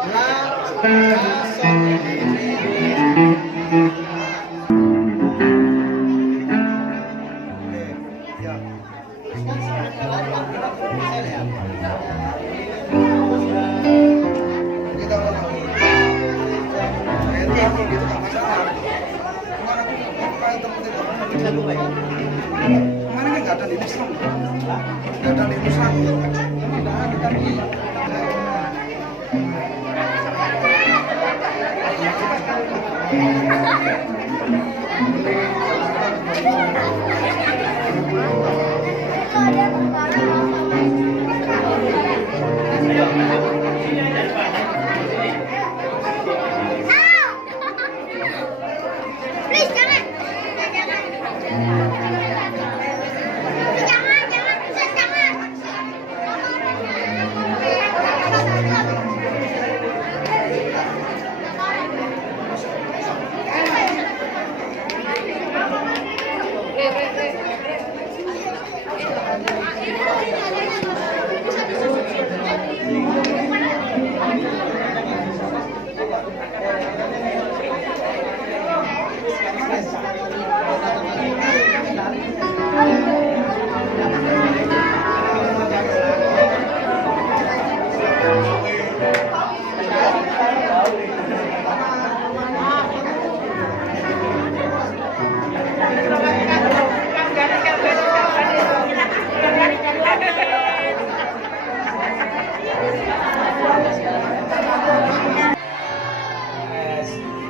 Kemarin nggak ada di Islam, nggak ada di Islam.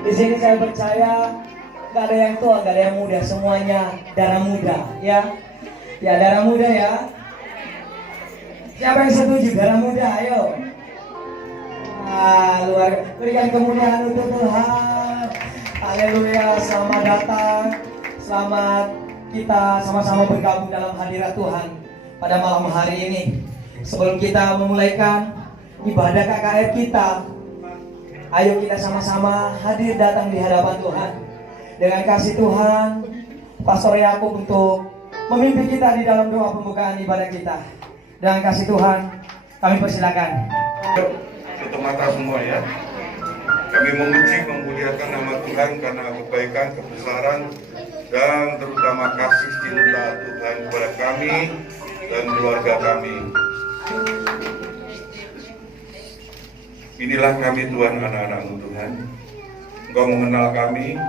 Di sini saya percaya nggak ada yang tua, nggak ada yang muda, semuanya darah muda, ya. Ya darah muda ya. Siapa yang setuju darah muda? Ayo. Luar berikan kemuliaan untuk Tuhan. Haleluya, selamat datang, selamat kita sama-sama bergabung dalam hadirat Tuhan pada malam hari ini. Sebelum kita memulaikan ibadah KKR kita, ayo kita sama-sama hadir datang di hadapan Tuhan. Dengan kasih Tuhan, Pastor Yakub untuk memimpin kita di dalam doa pembukaan ibadah kita. Dengan kasih Tuhan, kami persilakan. Tutup mata semua ya. Kami memuji, memuliakan nama Tuhan karena kebaikan, kebesaran, dan terutama kasih cinta Tuhan kepada kami dan keluarga kami. Inilah kami Tuhan, anak-anak-Mu Tuhan. Engkau mengenal kami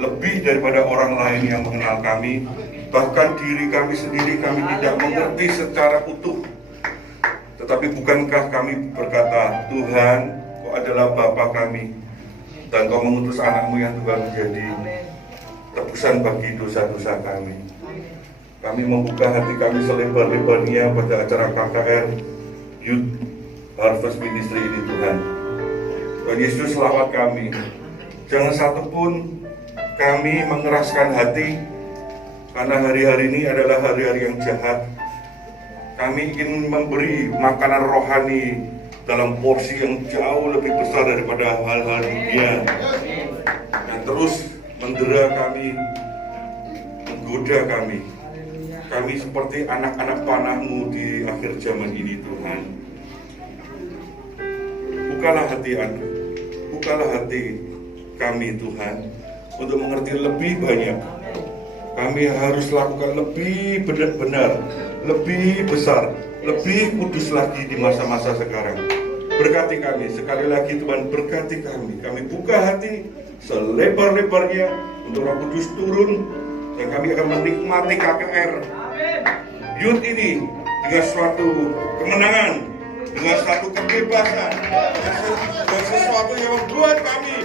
lebih daripada orang lain yang mengenal kami. Bahkan diri kami sendiri kami tidak mengerti secara utuh. Tetapi bukankah kami berkata, Tuhan, Kau adalah Bapa kami, dan Kau mengutus anak-Mu yang Tuhan menjadi tebusan bagi dosa-dosa kami. Kami membuka hati kami selebar-lebarnya pada acara KKR Youth Harvest Ministry ini Tuhan. Tuhan Yesus, lawat kami. Jangan satupun kami mengeraskan hati, karena hari-hari ini adalah hari-hari yang jahat. Kami ingin memberi makanan rohani dalam porsi yang jauh lebih besar daripada hal-hal dunia. Dan terus mendera kami, menggoda kami. Kami seperti anak-anak panah-Mu di akhir zaman ini Tuhan. Bukalah hati Anda, bukalah hati kami Tuhan, untuk mengerti lebih banyak. Kami harus lakukan lebih benar-benar, lebih besar, lebih kudus lagi di masa-masa sekarang. Berkati kami, sekali lagi Tuhan, berkati kami. Kami buka hati selebar-lebarnya untuk Roh Kudus turun, dan kami akan menikmati KKR Youth ini dengan suatu kemenangan, dengan suatu kebebasan, dan sesuatu yang membuat kami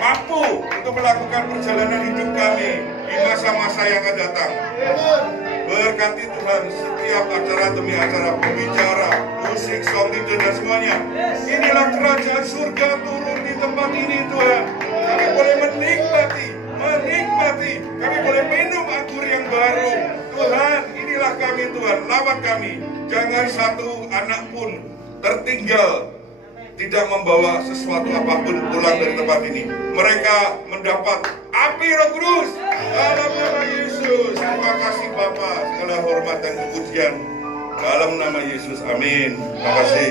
mampu untuk melakukan perjalanan hidup kami di masa-masa yang akan datang. Berkati Tuhan setiap acara demi acara, pembicara, musik, sound leader, dan semuanya. Inilah kerajaan surga turun di tempat ini Tuhan. Kami boleh menikmati, kami boleh minum anggur yang baru. Tuhan, inilah kami Tuhan, lawat kami. Jangan satu anak pun tertinggal, tidak membawa sesuatu apapun pulang dari tempat ini. Mereka mendapat api Roh Kudus dalam nama Yesus. Terima kasih Bapa, segala hormat dan kepujian dalam nama Yesus. Amin. Terima kasih.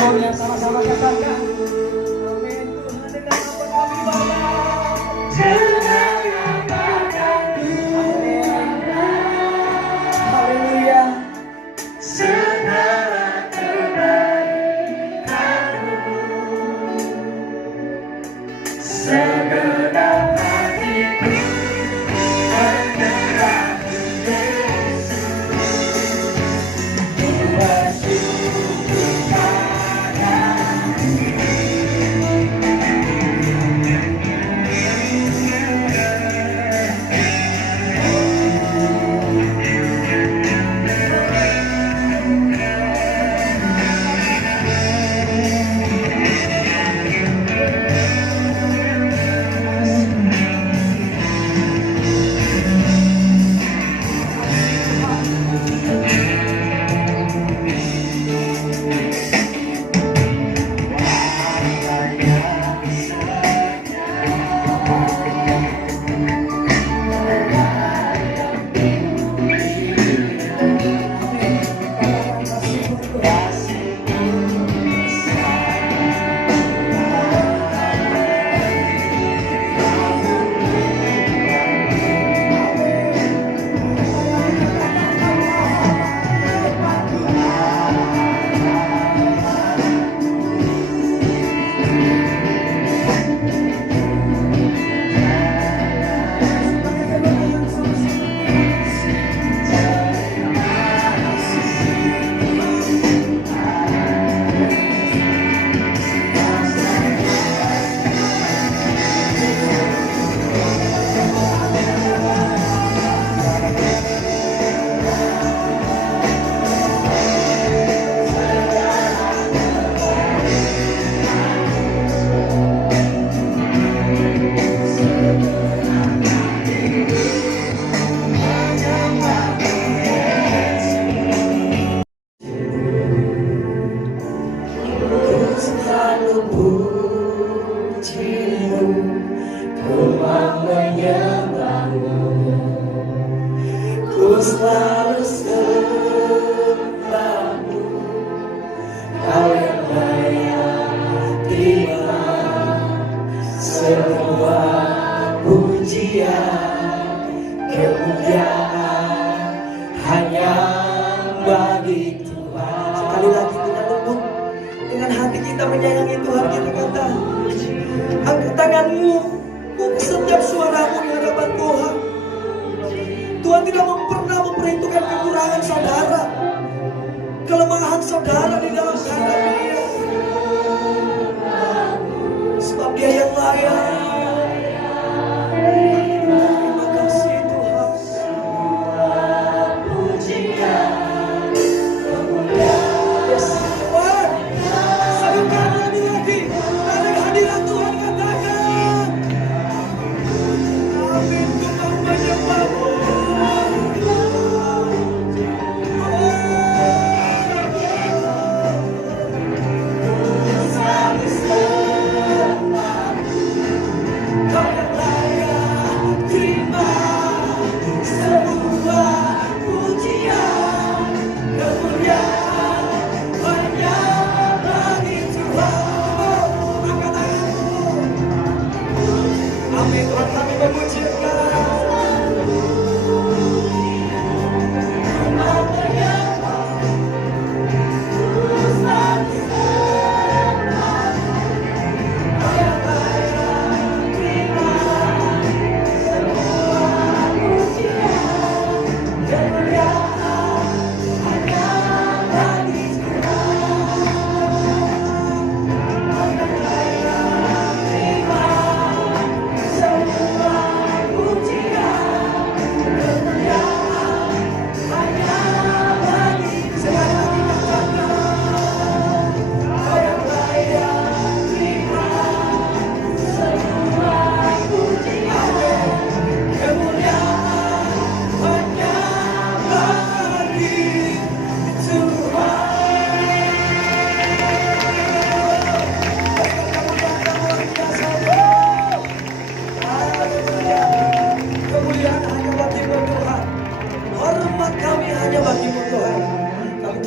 Haleluya, sama-sama katakan. Amin. Tuhan dengan apa kami Bapa. Haleluya. Selalu sembahmu, Kau yang layak terima semua pujian, kemuliaan hanya bagi Tuhan. Sekali lagi kita lembut dengan hati kita menyayangi Tuhan, kita kata, angkat tanganmu, buka setiap suaramu di hadapan Tuhan. Tuhan tidak pernah memperhitungkan kekurangan saudara, kelemahan saudara di dalam keadaan Dia, sebab Dia yang layak. Terima kasih Tuhan. Yes, Tuhan. Satukan lagi dari hadirat Tuhan, katakan amin. Tuhan menyembahmu.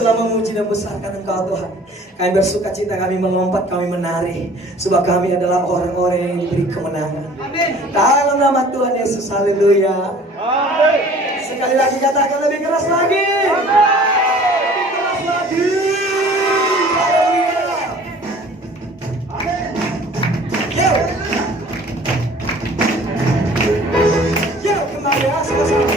telah memuji dan besarkan Engkau Tuhan. Kami bersuka cita, kami melompat, kami menari. Sebab kami adalah orang-orang yang diberi kemenangan. Dalam nama Tuhan Yesus, haleluya. Sekali lagi katakan lebih keras lagi. Lebih keras lagi. Haleluya. Yo. Yo, kembali ya, sama-sama.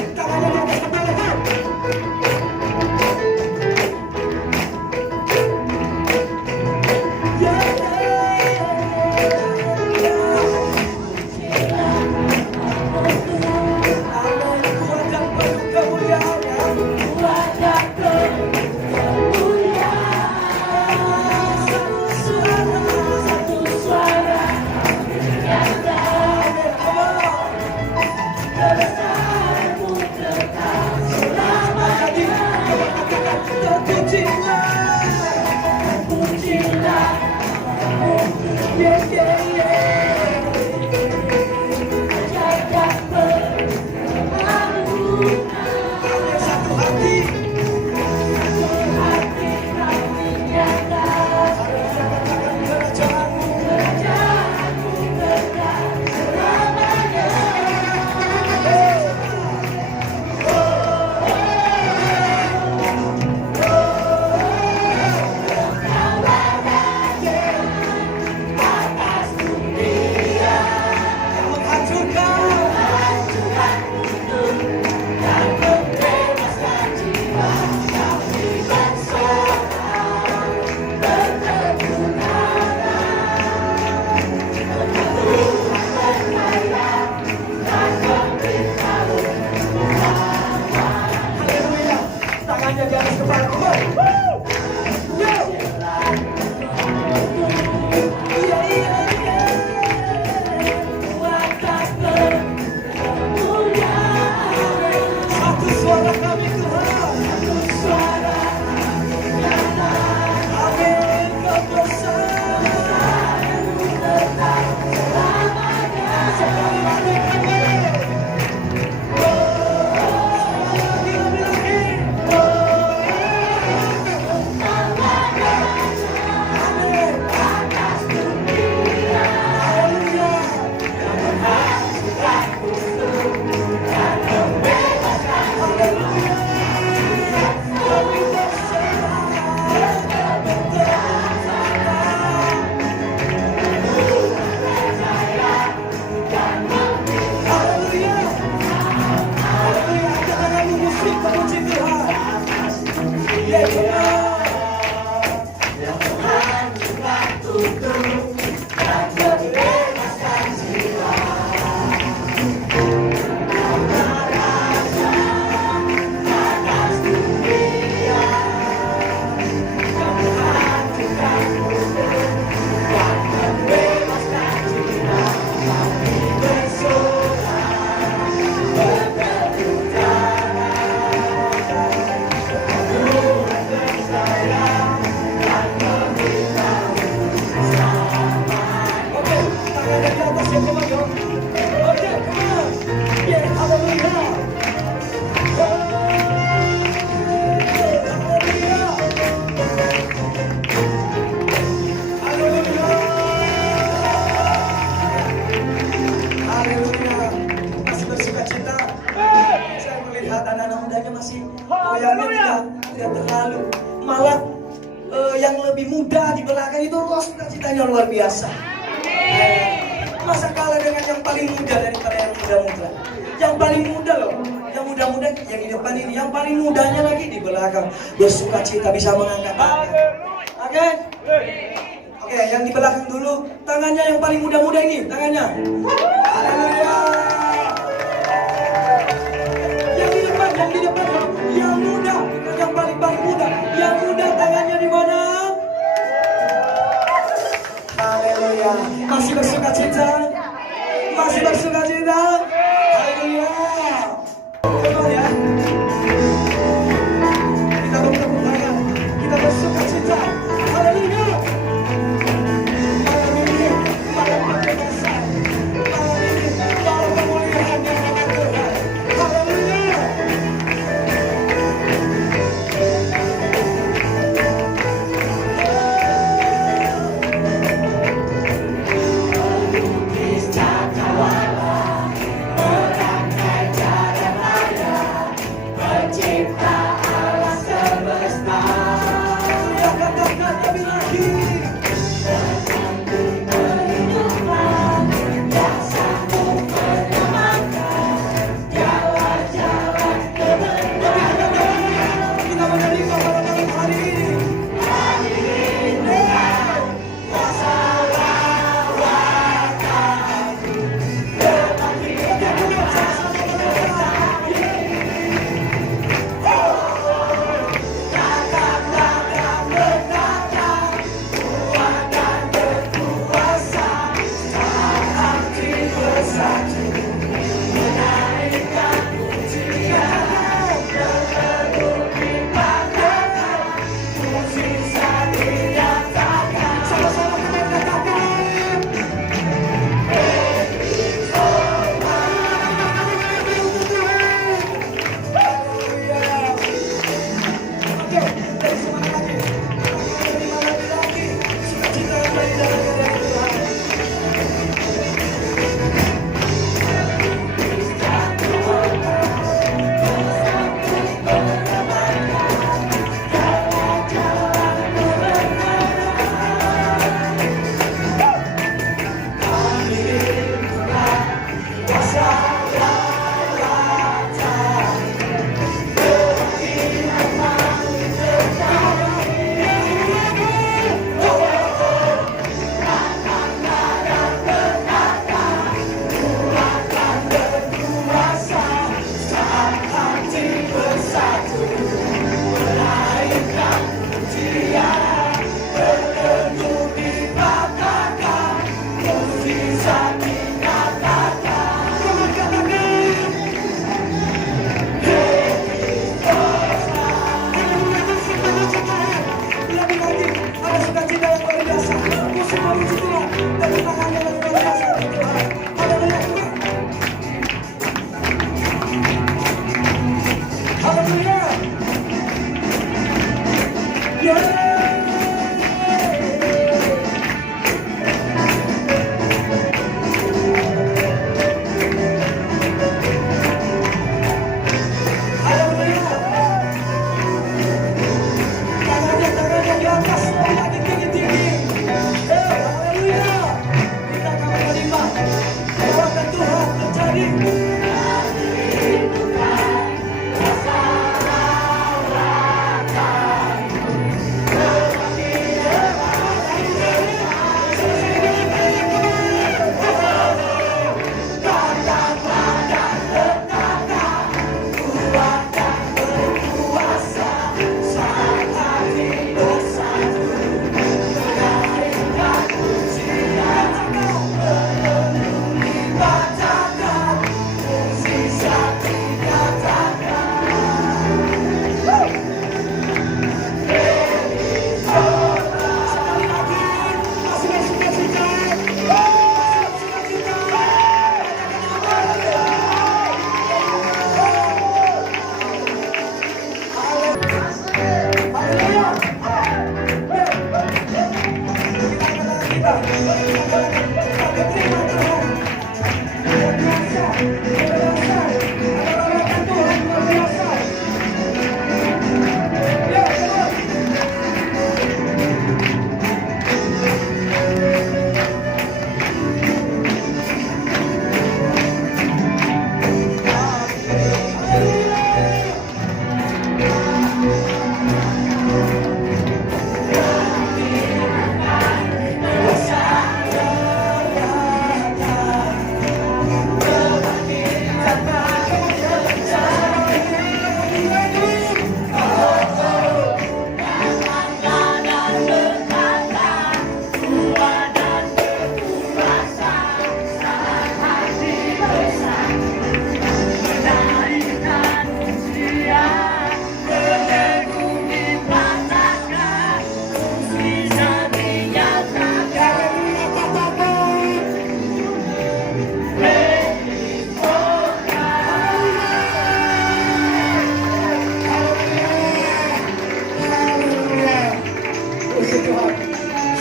Tangannya di atas kepala. tidak terlalu, malah yang lebih muda di belakang itu sukacitanya luar biasa. Masa kalah dengan yang paling muda daripada yang muda-muda. Yang paling muda loh, yang muda-muda yang di depan ini, yang paling mudanya lagi di belakang bersukacita bisa mengangkat tangan. Oke? Oke, yang di belakang dulu, tangannya yang paling muda-muda ini, tangannya. Haleluya. Yang di depan, yang muda, yang paling muda, yang muda tangannya di mana? Haleluya. Masih bersukacita? Masih bersukacita? Haleluya. Coba ya. Kita bertepuk tangan, kita bersukacita. Haleluya.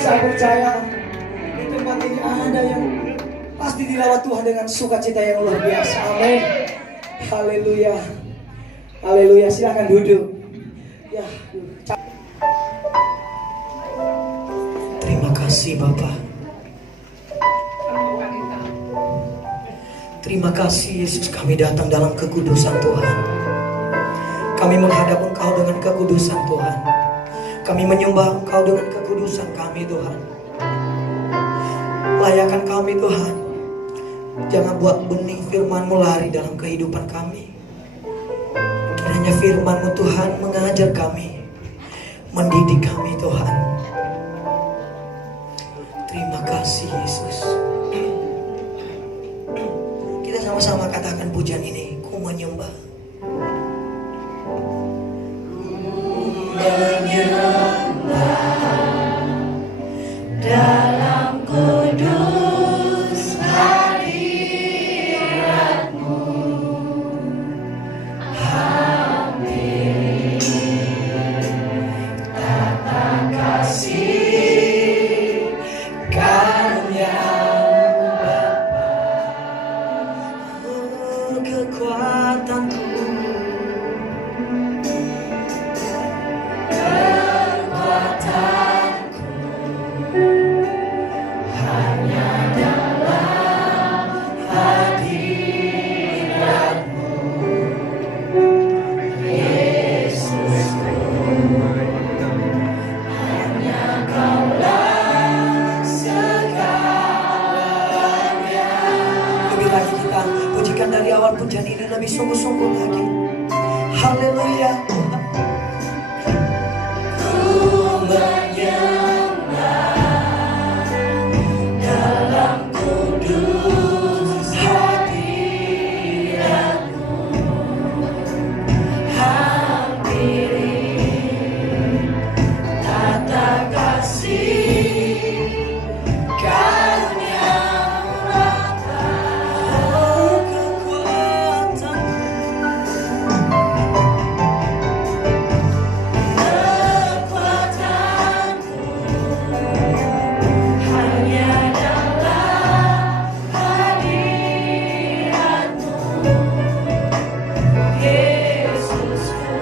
Saya percaya di tempat ini ada yang pasti dilawat Tuhan dengan sukacita yang luar biasa. Amin. Haleluya. Haleluya, silakan duduk. Ya. Terima kasih Bapak. Terima kasih Yesus, kami datang dalam kekudusan Tuhan. Kami menghadap Engkau dengan kekudusan Tuhan. Kami menyembah Engkau dengan kekudusan kami Tuhan. Layakan kami Tuhan. Jangan buat benih firman-Mu lari dalam kehidupan kami. Kiranya firman-Mu Tuhan mengajar kami, mendidik kami Tuhan. Terima kasih Yesus. Kita sama-sama katakan pujian ini. Ku menyembah. Dalam kudus hadirat-Mu, hampiri tata kasih karunia Bapa. Kekuatanku, Hanya dalam hadirat-Mu, Yesusku. Hanya Kaulah segalanya. lebih lagi kita pujikan dari awal pujian ini lebih sungguh-sungguh lagi. Haleluya. Ku menyembah dalam kudus hadirat-Mu, hampiri tata kasih karunia Bapa. Kekuatanku hanya dalam hadirat-Mu, Yesusku.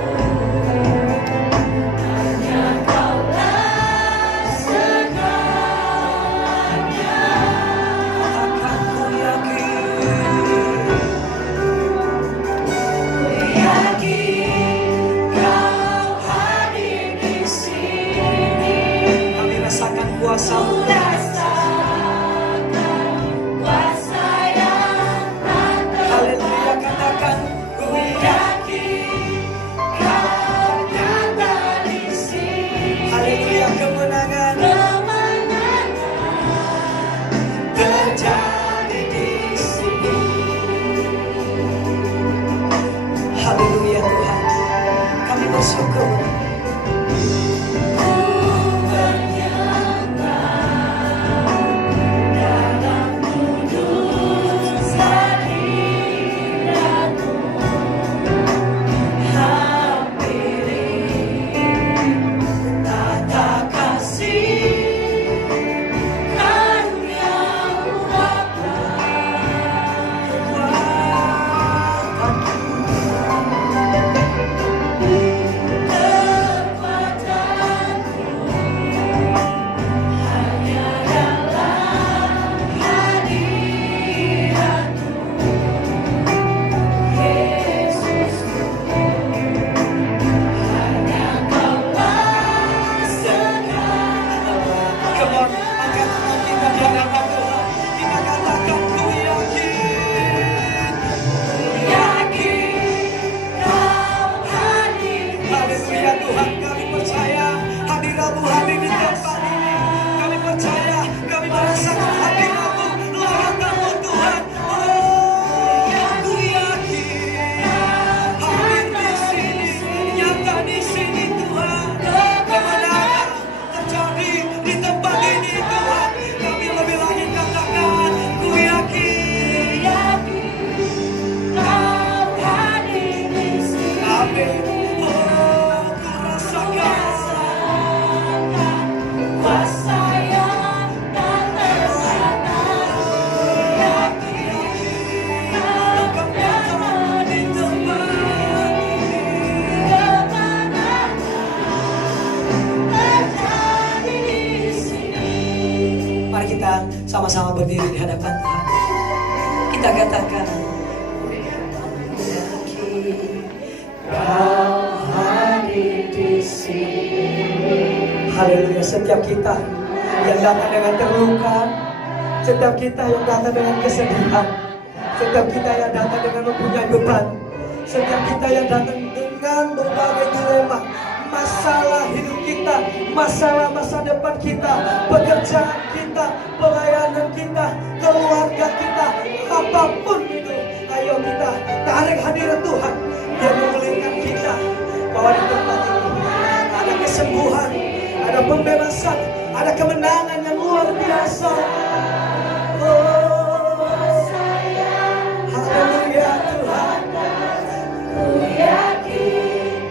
Hanya Kaulah segalanya. Aku yakin Yakin Kau hadir di sini. kami rasakan kuasa-Mu. Rasakan kuasa yang nyata. Haleluya, katakan ku Yakin Kau nyata di sini. haleluya, kemenangan Kemenangan terjadi di sini. haleluya Tuhan. Kami bersyukur. Ku menyembah dalam kudus hadirat-Mu, hampiri tata kasih karunia Bapa. Kekuatan sama-sama berdiri di hadapan Tuhan. Kita katakan, Kau hadir di sini. Haleluya. Setiap kita yang datang dengan terluka, setiap kita yang datang dengan kesedihan, setiap kita yang datang dengan mempunyai beban, setiap kita yang datang dengan berbagai dilema, masalah hidup kita, masalah masa depan kita, pekerjaan kita, pelayanan kita, keluarga kita, apapun itu, ayo kita tarik hadirat Tuhan. Dia memulihkan kita, bahwa di tempat ini ada kesembuhan, ada pembebasan, ada kemenangan yang luar biasa. Oh, haleluya Tuhan. Ku yakin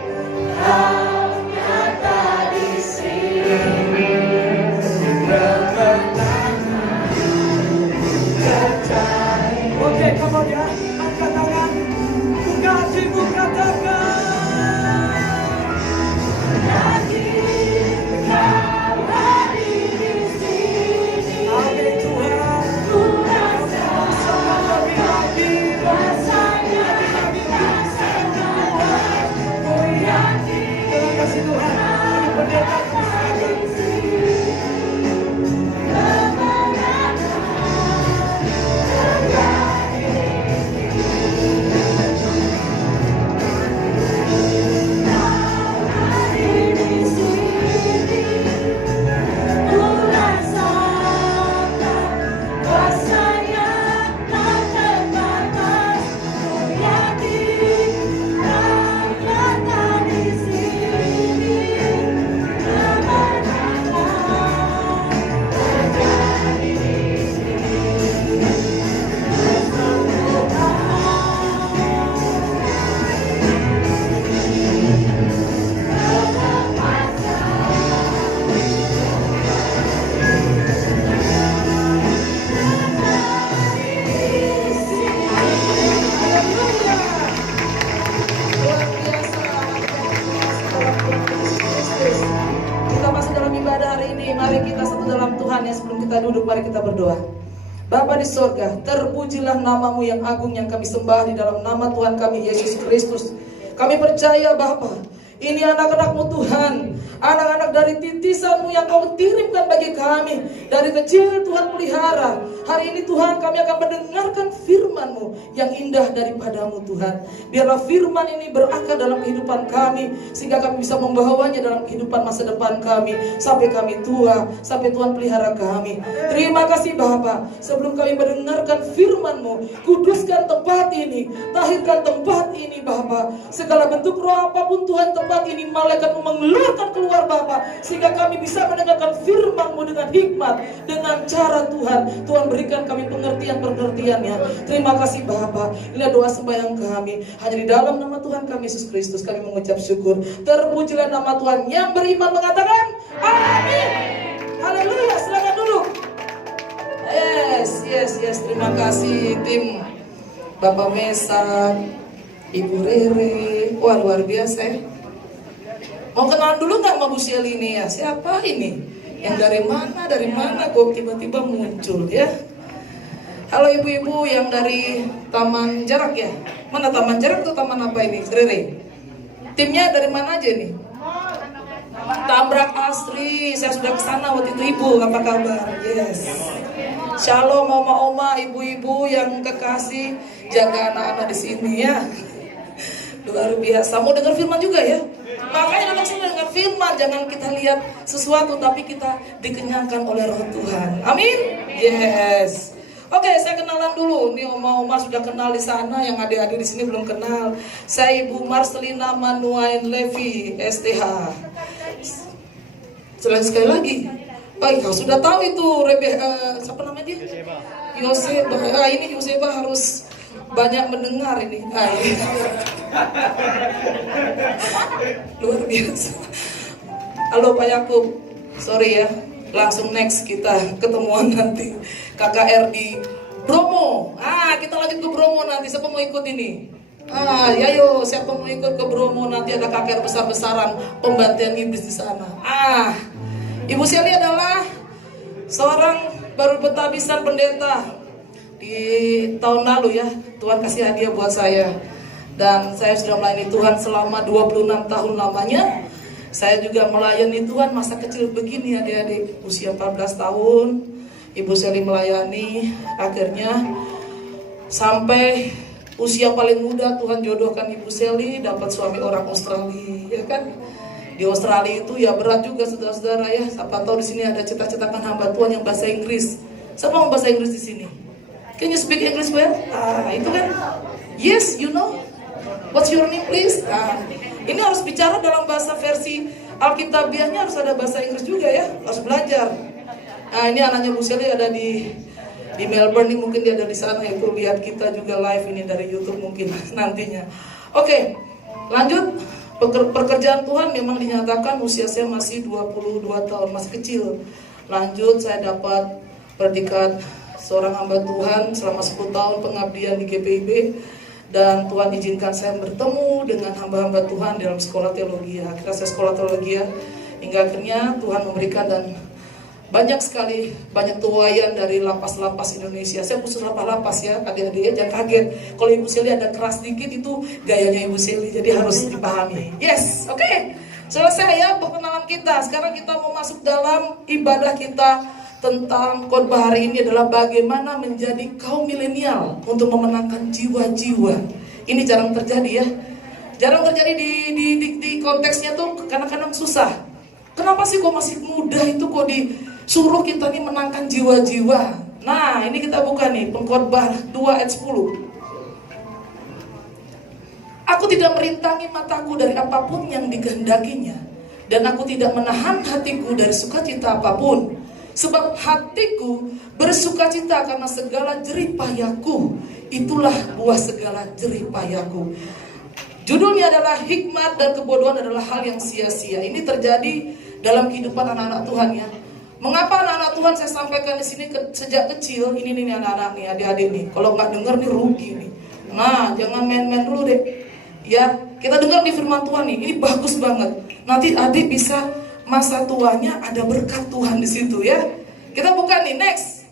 Kau nyata di sini. Oke, come on ya, angkat tangan, buka hatimu, katakan. Kau hadir di sini. Amin Tuhan. Ku rasakan Kami hadir. rasanya semua. Ku yakin Terima kasih Tuhan. Kami pendeta di sini. Kemenangan hadir di sini. Ku rasakan kuasanya tak terbatas. Ku yakin Kau nyata di sini. Kemenangan terjadi di sini. Kita masuk dalam ibadah hari ini. Mari kita satu dalam Tuhan ya. Sebelum kita duduk, mari kita berdoa. Bapa di sorga, terpujilah namamu yang agung yang kami sembah di dalam nama Tuhan kami Yesus Kristus. Kami percaya Bapa, ini anak-anakmu Tuhan, anak-anak dari titisanmu yang kau kirimkan bagi kami. Dari kecil Tuhan pelihara. Hari ini Tuhan kami akan mendengarkan firman-Mu yang indah daripadamu Tuhan. Biarlah firman ini berakar dalam kehidupan kami, sehingga kami bisa membawanya dalam kehidupan masa depan kami, sampai kami tua, sampai Tuhan pelihara kami. Terima kasih Bapa. Sebelum kami mendengarkan firman-Mu, kuduskan tempat ini, tahirkan tempat ini Bapa. Segala bentuk roh apapun Tuhan tempat ini, malaikat-Mu mengeluarkan keluar Bapa, sehingga kami bisa mendengarkan firman-Mu dengan hikmat, dengan cara Tuhan. Tuhan berikan kami pengertian-pengertiannya. Terima kasih Bapa. Inilah doa sembahyang kami. Hanya di dalam nama Tuhan kami Yesus Kristus kami mengucap syukur. Terpujilah nama Tuhan. Yang beriman mengatakan amin. Haleluya. Silakan duduk. Yes. Terima kasih tim Bapak Mesak, Ibu Rere. Wah, luar biasa ya. Mau kenalan dulu nggak sama Bu Shelly ini ya? Siapa ini? Yang dari mana kok tiba-tiba muncul ya? Halo ibu-ibu yang dari Taman Jarak ya? Mana Taman Jarak tuh taman apa ini? Rere. Timnya dari mana aja nih? Tambrak Asri. Saya sudah kesana waktu itu ibu. Apa kabar? Yes. Shalom oma-oma, ibu-ibu yang kekasih, jaga anak-anak di sini ya. Luar biasa. Mau dengar firman juga ya? Makanya datang sini dengan firman. Jangan kita lihat sesuatu, tapi kita dikenyangkan oleh Roh Tuhan. Amin. Yes. Oke, saya kenalan dulu. Nih oma-oma sudah kenal di sana, yang adik-adik di sini belum kenal. Saya Ibu Marcelina Manuain Levi, STH. Selain sekali lagi, baik, kau sudah tahu itu siapa namanya dia? Yoseba. Ini Yoseba harus banyak mendengar ini. Luar biasa. Halo Pak Yakub, sorry ya, langsung next kita ketemuan nanti. KKR di Bromo. Kita lanjut ke Bromo nanti. Siapa mau ikut ini? Ayo, siapa mau ikut ke Bromo nanti ada KKR besar-besaran pembantian iblis di sana. Ibu Shelly adalah seorang baru penghabisan pendeta di tahun lalu ya. Tuhan kasih hadiah buat saya. Dan saya sudah melayani Tuhan selama 26 tahun lamanya. Saya juga melayani Tuhan masa kecil begini adik-adik, usia 14 tahun. Ibu Seli melayani, akhirnya sampai usia paling muda Tuhan jodohkan Ibu Seli dapat suami orang Australia, ya kan? Di Australia itu ya berat juga saudara-saudara ya. Siapa tahu di sini ada cita-citakan hamba Tuhan yang bahasa Inggris. Siapa mau bahasa Inggris di sini? Can you speak English well? Itu kan? Yes, you know. What's your name please? Ini harus bicara dalam bahasa versi Alkitabiahnya, harus ada bahasa Inggris juga ya. Harus belajar. Ini anaknya Bu Seli ada di Melbourne, mungkin dia ada di sana itu lihat kita juga live ini dari YouTube mungkin nantinya. Oke, lanjut. Pekerjaan Tuhan memang dinyatakan usia saya masih 22 tahun, masih kecil. Lanjut saya dapat predikat seorang hamba Tuhan selama 10 tahun pengabdian di GPIB. Dan Tuhan izinkan saya bertemu dengan hamba-hamba Tuhan dalam sekolah teologi. Akhirnya saya sekolah teologi hingga akhirnya Tuhan memberikan dan banyak sekali, banyak tuayan dari lapas-lapas Indonesia. Saya khusus lapas-lapas ya, adik-adik ya, jangan kaget. Kalau Ibu Seli ada keras dikit itu gayanya Ibu Seli, jadi harus dipahami. Yes, oke. Selesai ya perkenalan kita. Sekarang kita mau masuk dalam ibadah kita tentang khotbah hari ini adalah bagaimana menjadi kaum milenial untuk memenangkan jiwa-jiwa. Ini jarang terjadi ya. Jarang terjadi di konteksnya tuh kadang-kadang susah. Kenapa sih kok masih muda itu kok disuruh kita nih menangkan jiwa-jiwa? Nah, ini kita buka nih Pengkhotbah 2 ayat 10. Aku tidak merintangi mataku dari apapun yang dikehendakinya, dan aku tidak menahan hatiku dari sukacita apapun. Sebab hatiku bersukacita karena segala jerih payahku, itulah buah segala jerih payahku. Judulnya adalah hikmat dan kebodohan adalah hal yang sia-sia. Ini terjadi dalam kehidupan anak-anak Tuhan ya. Mengapa anak-anak Tuhan saya sampaikan di sini sejak kecil? Ini nih anak-anak nih, adik-adik nih. Kalau nggak dengar nih rugi nih. Nah, jangan main-main dulu deh. Ya, kita dengar di firman Tuhan nih. Ini bagus banget. Nanti adik bisa masa tuanya ada berkat Tuhan di situ ya. Kita buka nih next.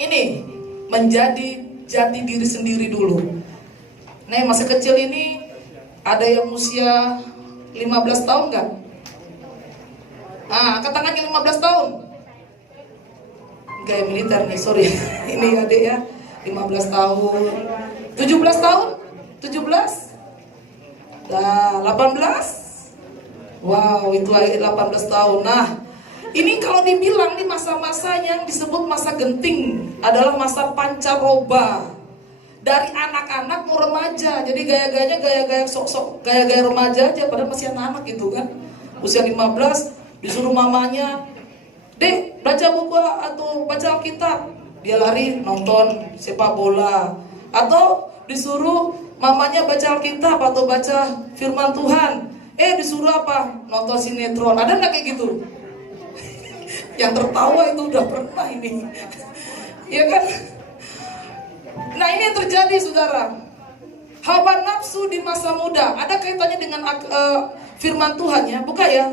Ini menjadi jati diri sendiri dulu. Nih masa kecil ini ada yang usia 15 tahun nggak? Angkat tangannya 15 tahun. Gaya militer nih, sorry. Ini adik ya, 15 tahun. 17 tahun? 17? Nah, 18? Wow, itu 18 tahun. Nah, ini kalau dibilang nih masa-masa yang disebut masa genting adalah masa pancaroba. Dari anak-anak mau remaja. Jadi gaya-gayanya gaya-gaya sok-sok, gaya-gaya remaja aja padahal masih anak-anak gitu kan. Usia 15 disuruh mamanya, "Dek, baca buku atau baca Alkitab." Dia lari nonton sepak bola. Atau disuruh mamanya baca Alkitab atau baca firman Tuhan. Disuruh apa? Nonton sinetron. Ada nggak kayak gitu? Yang tertawa itu udah pernah ini. Ya kan? Nah ini yang terjadi saudara. Hawa nafsu di masa muda. Ada kaitannya dengan firman Tuhan ya. Buka ya.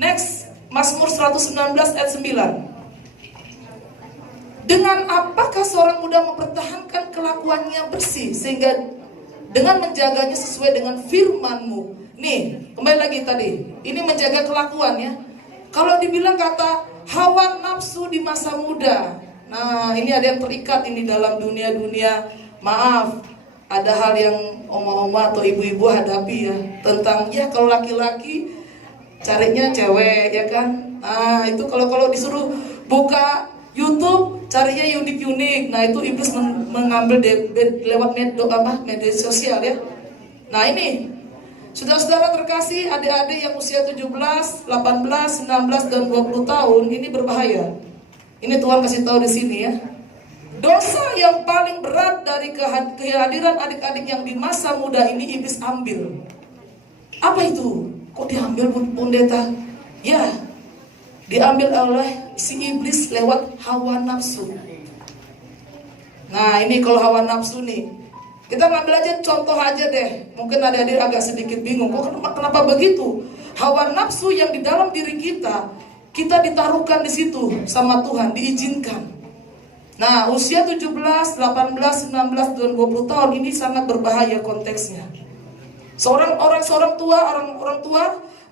Next. Mazmur 119 ayat 9. Dengan apakah seorang muda mempertahankan kelakuannya bersih sehingga dengan menjaganya sesuai dengan firman-Mu. Nih, kembali lagi tadi. Ini menjaga kelakuan ya. Kalau dibilang kata hawa nafsu di masa muda. Nah, ini ada yang terikat ini dalam dunia-dunia. Maaf, ada hal yang oma-oma atau ibu-ibu hadapi ya. Tentang ya kalau laki-laki carinya cewek ya kan. Nah, itu kalau disuruh buka YouTube carinya unik-unik. Nah itu iblis mengambil lewat media sosial ya. Nah ini saudara-saudara terkasih, adik-adik yang usia 17, 18, 19 dan 20 tahun ini berbahaya. Ini Tuhan kasih tahu di sini ya. Dosa yang paling berat dari kehadiran adik-adik yang di masa muda ini iblis ambil. Apa itu? Kok diambil pendeta? Ya, diambil oleh si iblis lewat hawa nafsu. Nah ini kalau hawa nafsu nih, kita ngambil aja contoh aja deh. Mungkin adik-adik agak sedikit bingung, kok kenapa begitu? Hawa nafsu yang di dalam diri kita kita ditaruhkan di situ sama Tuhan, diizinkan. Nah, usia 17, 18, 19, dan 20 tahun ini sangat berbahaya konteksnya. Seorang tua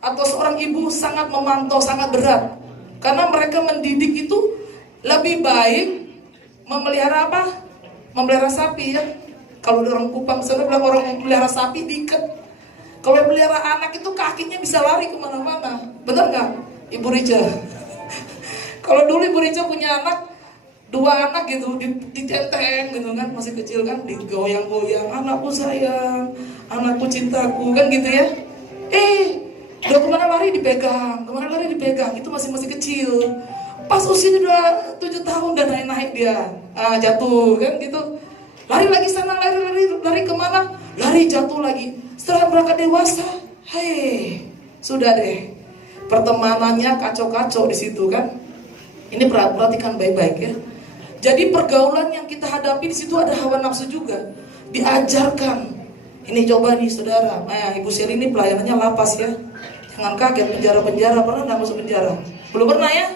atau seorang ibu sangat memantau, sangat berat. Karena mereka mendidik itu lebih baik memelihara apa? Memelihara sapi ya. Kalau orang Kupang sana bilang orang memelihara sapi diikat. Kalau melihara anak itu kakinya bisa lari kemana-mana. Benar nggak, Ibu Rica? Kalau dulu Ibu Rica punya anak, 2 anak gitu, ditenteng gitu kan, masih kecil kan, digoyang-goyang, anakku sayang, anakku cintaku, kan gitu ya. Udah kemana lari dipegang, itu masih kecil. Pas usianya udah 7 tahun dan naik-naik dia, jatuh kan gitu. Lari lagi sana, lari kemana? Lari jatuh lagi. Setelah berangkat dewasa, sudah deh. Pertemanannya kacau-kacau di situ kan. Ini perhatikan baik-baik ya. Jadi pergaulan yang kita hadapi di situ ada hawa nafsu juga. Diajarkan. Ini coba nih saudara. Ibu Sherry ini pelayanannya lapas ya. Jangan kaget, penjara-penjara. Pernah nggak masuk penjara? Belum pernah ya?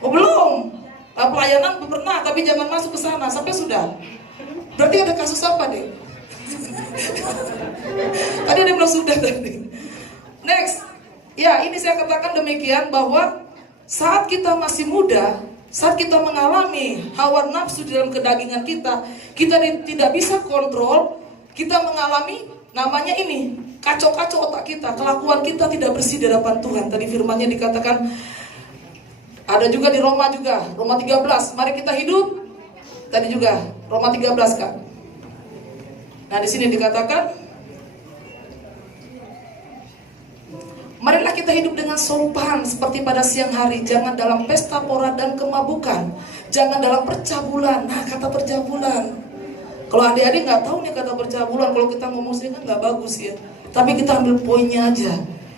Oh belum. Pelayanan pernah, tapi jangan masuk ke sana. Sampai sudah. Berarti ada kasus apa deh? Tadi ada yang bilang sudah tadi. Next. Ya, ini saya katakan demikian bahwa saat kita masih muda, saat kita mengalami hawa nafsu di dalam kedagingan kita tidak bisa kontrol, kita mengalami namanya ini, kacau-kacau otak kita, kelakuan kita tidak bersih di hadapan Tuhan. Tadi firman-Nya dikatakan, ada juga di Roma 13, mari kita hidup. Tadi juga Roma 13 Kak. Nah, di sini dikatakan, marilah kita hidup dengan sopan seperti pada siang hari, jangan dalam pesta pora dan kemabukan, jangan dalam percabulan. Nah, kata percabulan, kalau adik-adik nggak tahu nih kata percabulan, kalau kita ngomong sini kan nggak bagus ya. Tapi kita ambil poinnya aja.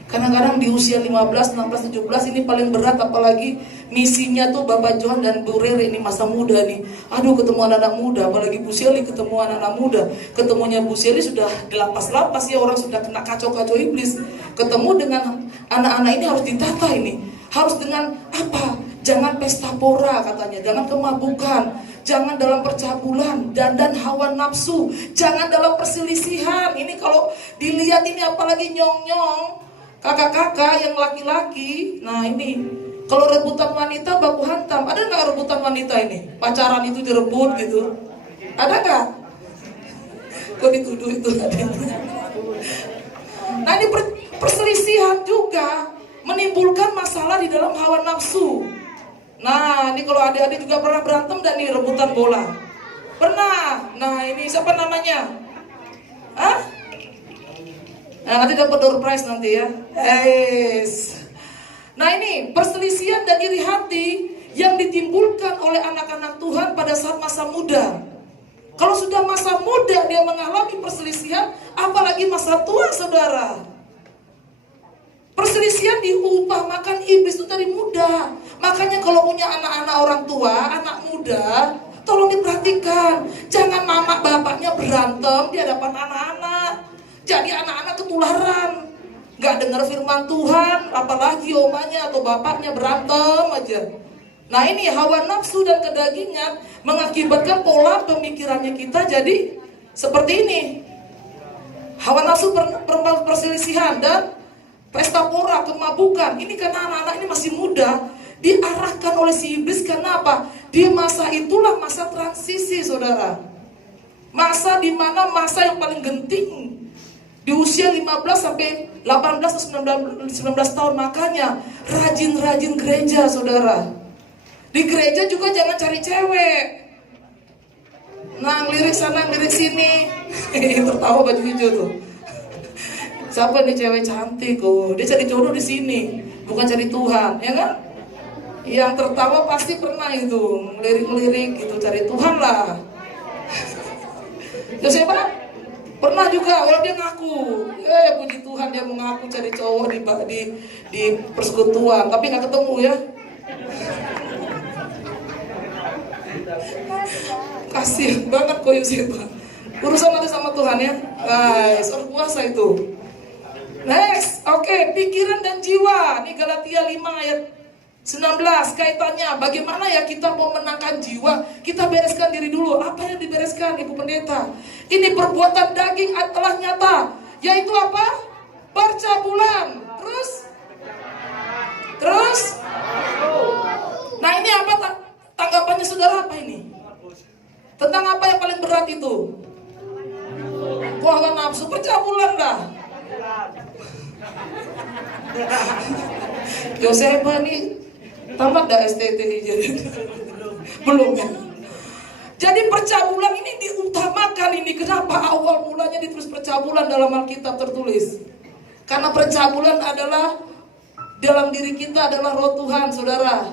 Kadang-kadang di usia 15, 16, 17 ini paling berat, apalagi misinya tuh Bapak John dan Bu Rere ini masa muda nih. Aduh, ketemu anak-anak muda, apalagi Bu Shelly ketemu anak-anak muda. Ketemunya Bu Shelly sudah dilapas-lapas ya, orang sudah kena kacau-kacau iblis. Ketemu dengan anak-anak ini harus ditata ini. Harus dengan apa? Jangan pesta pora katanya, jangan kemabukan, jangan dalam percabulan dan hawa nafsu, jangan dalam perselisihan. Ini kalau dilihat ini apalagi nyong-nyong, kakak-kakak yang laki-laki. Nah ini kalau rebutan wanita baku hantam. Ada nggak rebutan wanita ini? Pacaran itu direbut gitu. Ada nggak? Kok dituduh itu? Nah ini perselisihan juga menimbulkan masalah di dalam hawa nafsu. Nah ini kalau adik-adik juga pernah berantem dan nih rebutan bola. Pernah. Nah ini siapa namanya? Hah? Nah, nanti dapat door prize nanti ya. Nah ini perselisihan dan iri hati yang ditimbulkan oleh anak-anak Tuhan pada saat masa muda. Kalau sudah masa muda dia mengalami perselisihan, apalagi masa tua saudara. Perselisihan diumpamakan iblis itu dari muda. Makanya kalau punya anak-anak orang tua, anak muda, tolong diperhatikan. Jangan mama bapaknya berantem di hadapan anak-anak. Jadi anak-anak ketularan, gak dengar firman Tuhan, apalagi omanya atau bapaknya berantem aja. Nah ini hawa nafsu dan kedagingan mengakibatkan pola pemikirannya kita jadi seperti ini. Hawa nafsu perselisihan dan pesta pora, kemabukan. Ini karena anak-anak ini masih muda, diarahkan oleh si iblis. Karena apa? Di masa itulah masa transisi saudara. Masa dimana masa yang paling genting di usia 15 sampai 18 atau 19 tahun. Makanya rajin-rajin gereja saudara. Di gereja juga jangan cari cewek. Nah ngelirik sana ngelirik sini. Tertawa baju hijau tuh. Siapa nih cewek cantik kok? Dia cari jodoh di sini, bukan cari Tuhan, ya kan? Yang tertawa pasti pernah itu ngelirik-ngelirik gitu, cari Tuhan lah. Ya siapa? Pernah juga, kalau dia ngaku, puji Tuhan dia mengaku cari cowok di persekutuan, tapi nggak ketemu ya. Kasihan banget kok Yoseba. Urusan nanti sama Tuhan ya, guys. Orang puasa itu. Next, oke, pikiran dan jiwa. Ini Galatia 5 ayat 19 kaitannya bagaimana ya kita mau menangkan jiwa. Kita bereskan diri dulu. Apa yang dibereskan Ibu Pendeta? Ini perbuatan daging telah nyata, yaitu apa? Percabulan. Terus nah ini apa tanggapannya saudara, apa ini? Tentang apa yang paling berat itu? Hawa nafsu, percabulan lah. Josefa nih tamat dah STT jadi belum ya. Jadi percabulan ini diutamakan ini. Kenapa awal mulanya ditulis percabulan dalam Alkitab tertulis? Karena percabulan adalah dalam diri kita adalah roh Tuhan, saudara.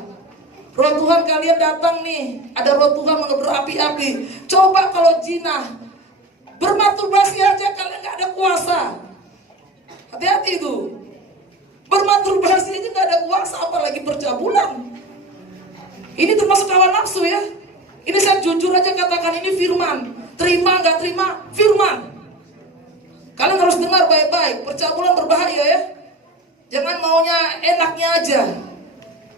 Roh Tuhan kalian datang nih, ada roh Tuhan berapi-api. Coba kalau jinah bermasturbasi aja kalian nggak ada kuasa. Hati-hati itu. Bermasturbasi aja nggak ada kuasa, apalagi percabulan. Ini termasuk hawa nafsu ya. Ini saya jujur aja katakan, ini firman. Terima nggak terima, firman. Kalian harus dengar baik-baik. Percabulan berbahaya ya. Jangan maunya enaknya aja.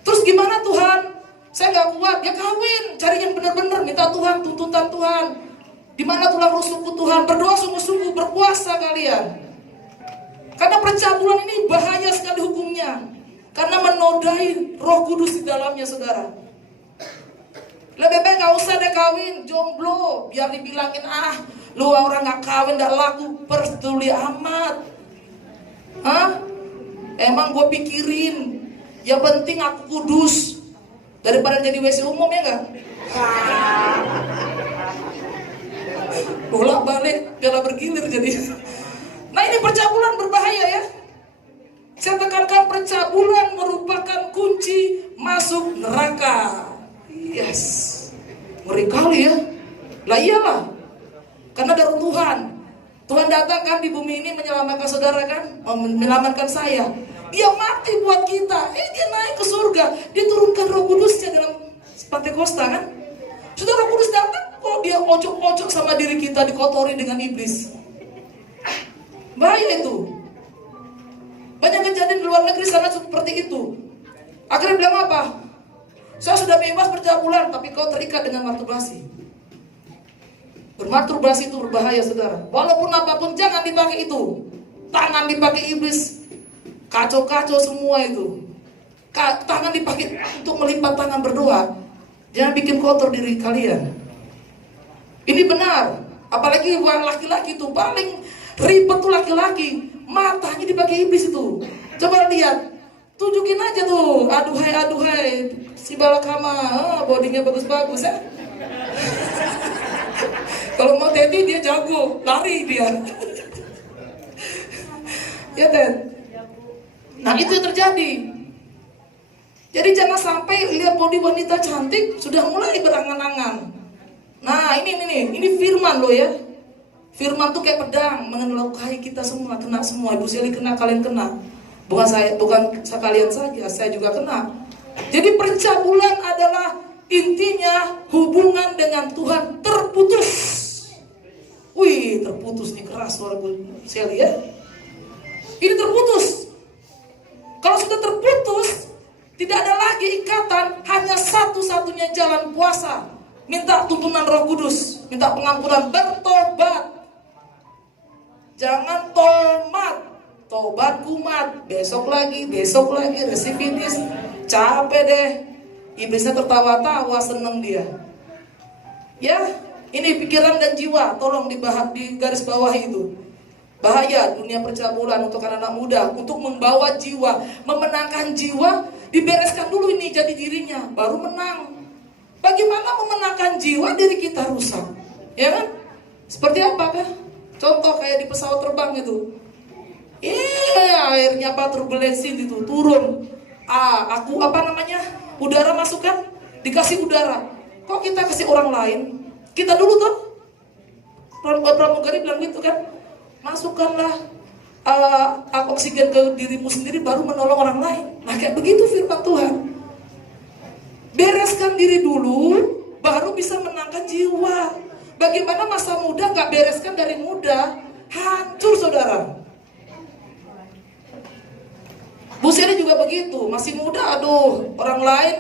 Terus gimana Tuhan? Saya nggak kuat, ya kawin. Cari yang benar-benar, minta Tuhan, tuntutan Tuhan. Di mana tulang rusukku Tuhan? Berdoa sungguh-sungguh, berpuasa kalian. Karena percabulan ini bahaya sekali hukumnya. Karena menodai Roh Kudus di dalamnya, saudara. Lebih baik gak usah deh kawin, jomblo. Biar dibilangin, lu orang gak kawin, gak laku. Peduli amat. Hah? Emang gue pikirin, yang penting aku kudus. Daripada jadi WC umum ya gak? Bolak balik, piala bergilir jadi. Nah ini percabulan berbahaya ya. Saya tekankan, percabulan merupakan kunci masuk neraka. Yes, ngeri kali ya. Lah iyalah, karena dari Tuhan. Tuhan datang kan di bumi ini menyelamatkan saudara kan, menyelamatkan saya. Dia mati buat kita. Dia naik ke surga. Dia turunkan Roh Kudusnya dalam Pentakosta kan. Sudah Roh Kudus datang, kok dia ojok-ojok sama diri kita, dikotori dengan iblis. Bahaya itu. Banyak kejadian di luar negeri sana seperti itu. Akhirnya bilang apa? Saya sudah bebas percabulan, tapi kau terikat dengan masturbasi. Bermasturbasi itu berbahaya, saudara. Walaupun apapun jangan dipakai itu. Tangan dipakai iblis, kacau-kacau semua itu. Tangan dipakai untuk melipat tangan berdoa. Jangan bikin kotor diri kalian. Ini benar. Apalagi laki-laki itu paling ribet tuh laki-laki. Matanya dipakai iblis itu. Coba lihat, tunjukin aja tuh. Aduhai, si Balakama, bodinya bagus-bagus ya. Kalau mau Teddy dia jago, lari dia. Ya Ted. Nah itu yang terjadi. Jadi jangan sampai lihat body wanita cantik sudah mulai berangan-angan. Nah ini firman loh ya. Firman tuh kayak pedang mengelukai kita semua, kena semua. Ibu Seli kena, kalian kena. Bukan sekalian saja, saya juga kena. Jadi percabulan adalah intinya hubungan dengan Tuhan terputus. Wih, terputus nih keras suara Bu Seli ya. Ini terputus. Kalau sudah terputus, tidak ada lagi ikatan, hanya satu-satunya jalan puasa. Minta tuntunan Roh Kudus, minta pengampunan, bertobat. Jangan tobat kumat, besok lagi, residivis, capek deh. Iblisnya tertawa-tawa, seneng dia. Ya, ini pikiran dan jiwa, tolong dibahas di garis bawah itu. Bahaya dunia percabulan untuk anak-anak muda, untuk membawa jiwa, memenangkan jiwa, dibereskan dulu ini jadi dirinya, baru menang. Bagaimana memenangkan jiwa diri kita rusak? Ya kan? Seperti apakah? Contoh kayak di pesawat terbang itu. Akhirnya turbulensi itu turun. Udara masukkan, dikasih udara. Kok kita kasih orang lain? Kita dulu tuh. Pramugari bilang gitu kan. Masukkanlah oksigen ke dirimu sendiri baru menolong orang lain. Nah kayak begitu firman Tuhan. Bereskan diri dulu, baru bisa menangkan jiwa. Bagaimana masa muda gak bereskan dari muda, hancur saudara. Bu Seri juga begitu, masih muda, aduh, orang lain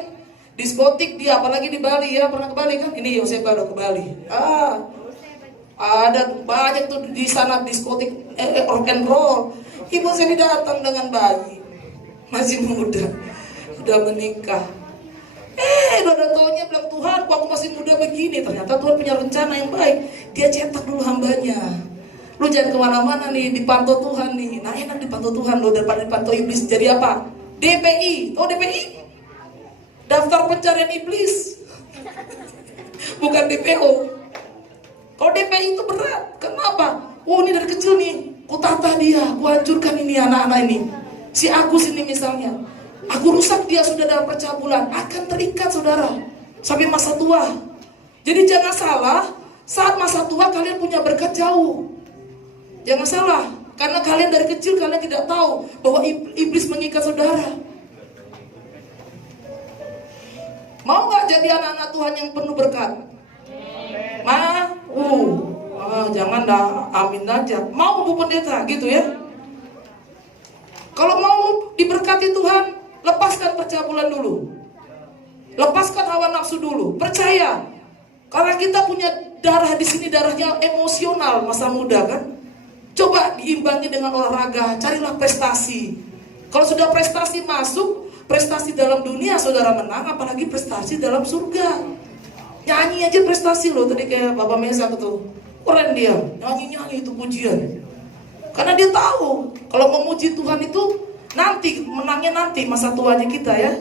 diskotik dia, apalagi di Bali ya, pernah ke Bali kan? Ini Yosef baru ke Bali. Ada banyak tuh di sana diskotik rock and roll. Ibu Seri datang dengan bayi, masih muda, udah menikah. Udah taunya bilang, Tuhan, kok aku masih muda begini. Ternyata Tuhan punya rencana yang baik. Dia cetak dulu hambanya. Lu jangan kemana-mana nih, dipantau Tuhan nih. Nah enak dipantau Tuhan lo daripada dipantau iblis. Jadi apa? DPI. Oh DPI? Daftar pencarian iblis. Bukan DPO. Kalau DPI itu berat. Kenapa? Oh ini dari kecil nih, ku tata dia, ku hancurkan ini anak-anak ini. Si Agus ini misalnya, aku rusak dia sudah dalam percabulan, akan terikat saudara sampai masa tua. Jadi jangan salah, saat masa tua kalian punya berkat jauh. Jangan salah, karena kalian dari kecil kalian tidak tahu bahwa iblis mengikat saudara. Mau nggak jadi anak-anak Tuhan yang penuh berkat? Jangan dah, amin aja. Mau Bu Pendeta gitu ya? Kalau mau diberkati Tuhan, lepaskan percabulan dulu. Lepaskan hawa nafsu dulu. Percaya, karena kita punya darah di sini, darahnya emosional masa muda kan? Coba diimbangi dengan olahraga, carilah prestasi. Kalau sudah prestasi masuk, prestasi dalam dunia saudara menang, apalagi prestasi dalam surga. Nyanyi aja prestasi loh, tadi kayak Bapak Mesa tuh. Keren dia, nyanyi-nyanyi itu pujian. Karena dia tahu, kalau memuji Tuhan itu nanti, menangnya nanti, masa tuanya kita ya.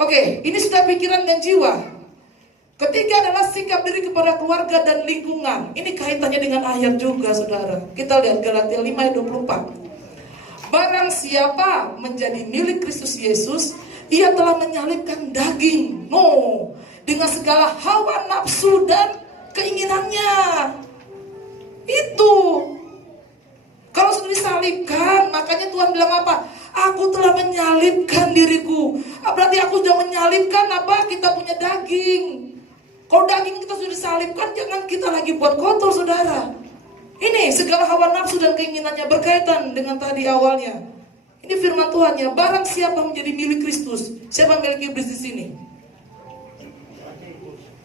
Oke, ini sudah pikiran dan jiwa. Ketiga adalah sikap diri kepada keluarga dan lingkungan. Ini kaitannya dengan ayat juga saudara. Kita lihat Galatia 5 ayat 24. Barang siapa menjadi milik Kristus Yesus, ia telah menyalibkan daging. Dengan segala hawa nafsu dan keinginannya. Itu. Kalau sudah disalibkan, makanya Tuhan bilang apa? Aku telah menyalibkan diriku. Berarti aku sudah menyalibkan apa? Kita punya daging. Kalau daging kita sudah disalibkan, jangan kita lagi buat kotor saudara. Ini segala hawa nafsu dan keinginannya berkaitan dengan tadi awalnya. Ini firman Tuhan ya. Barang siapa menjadi milik Kristus. Siapa milik iblis di sini?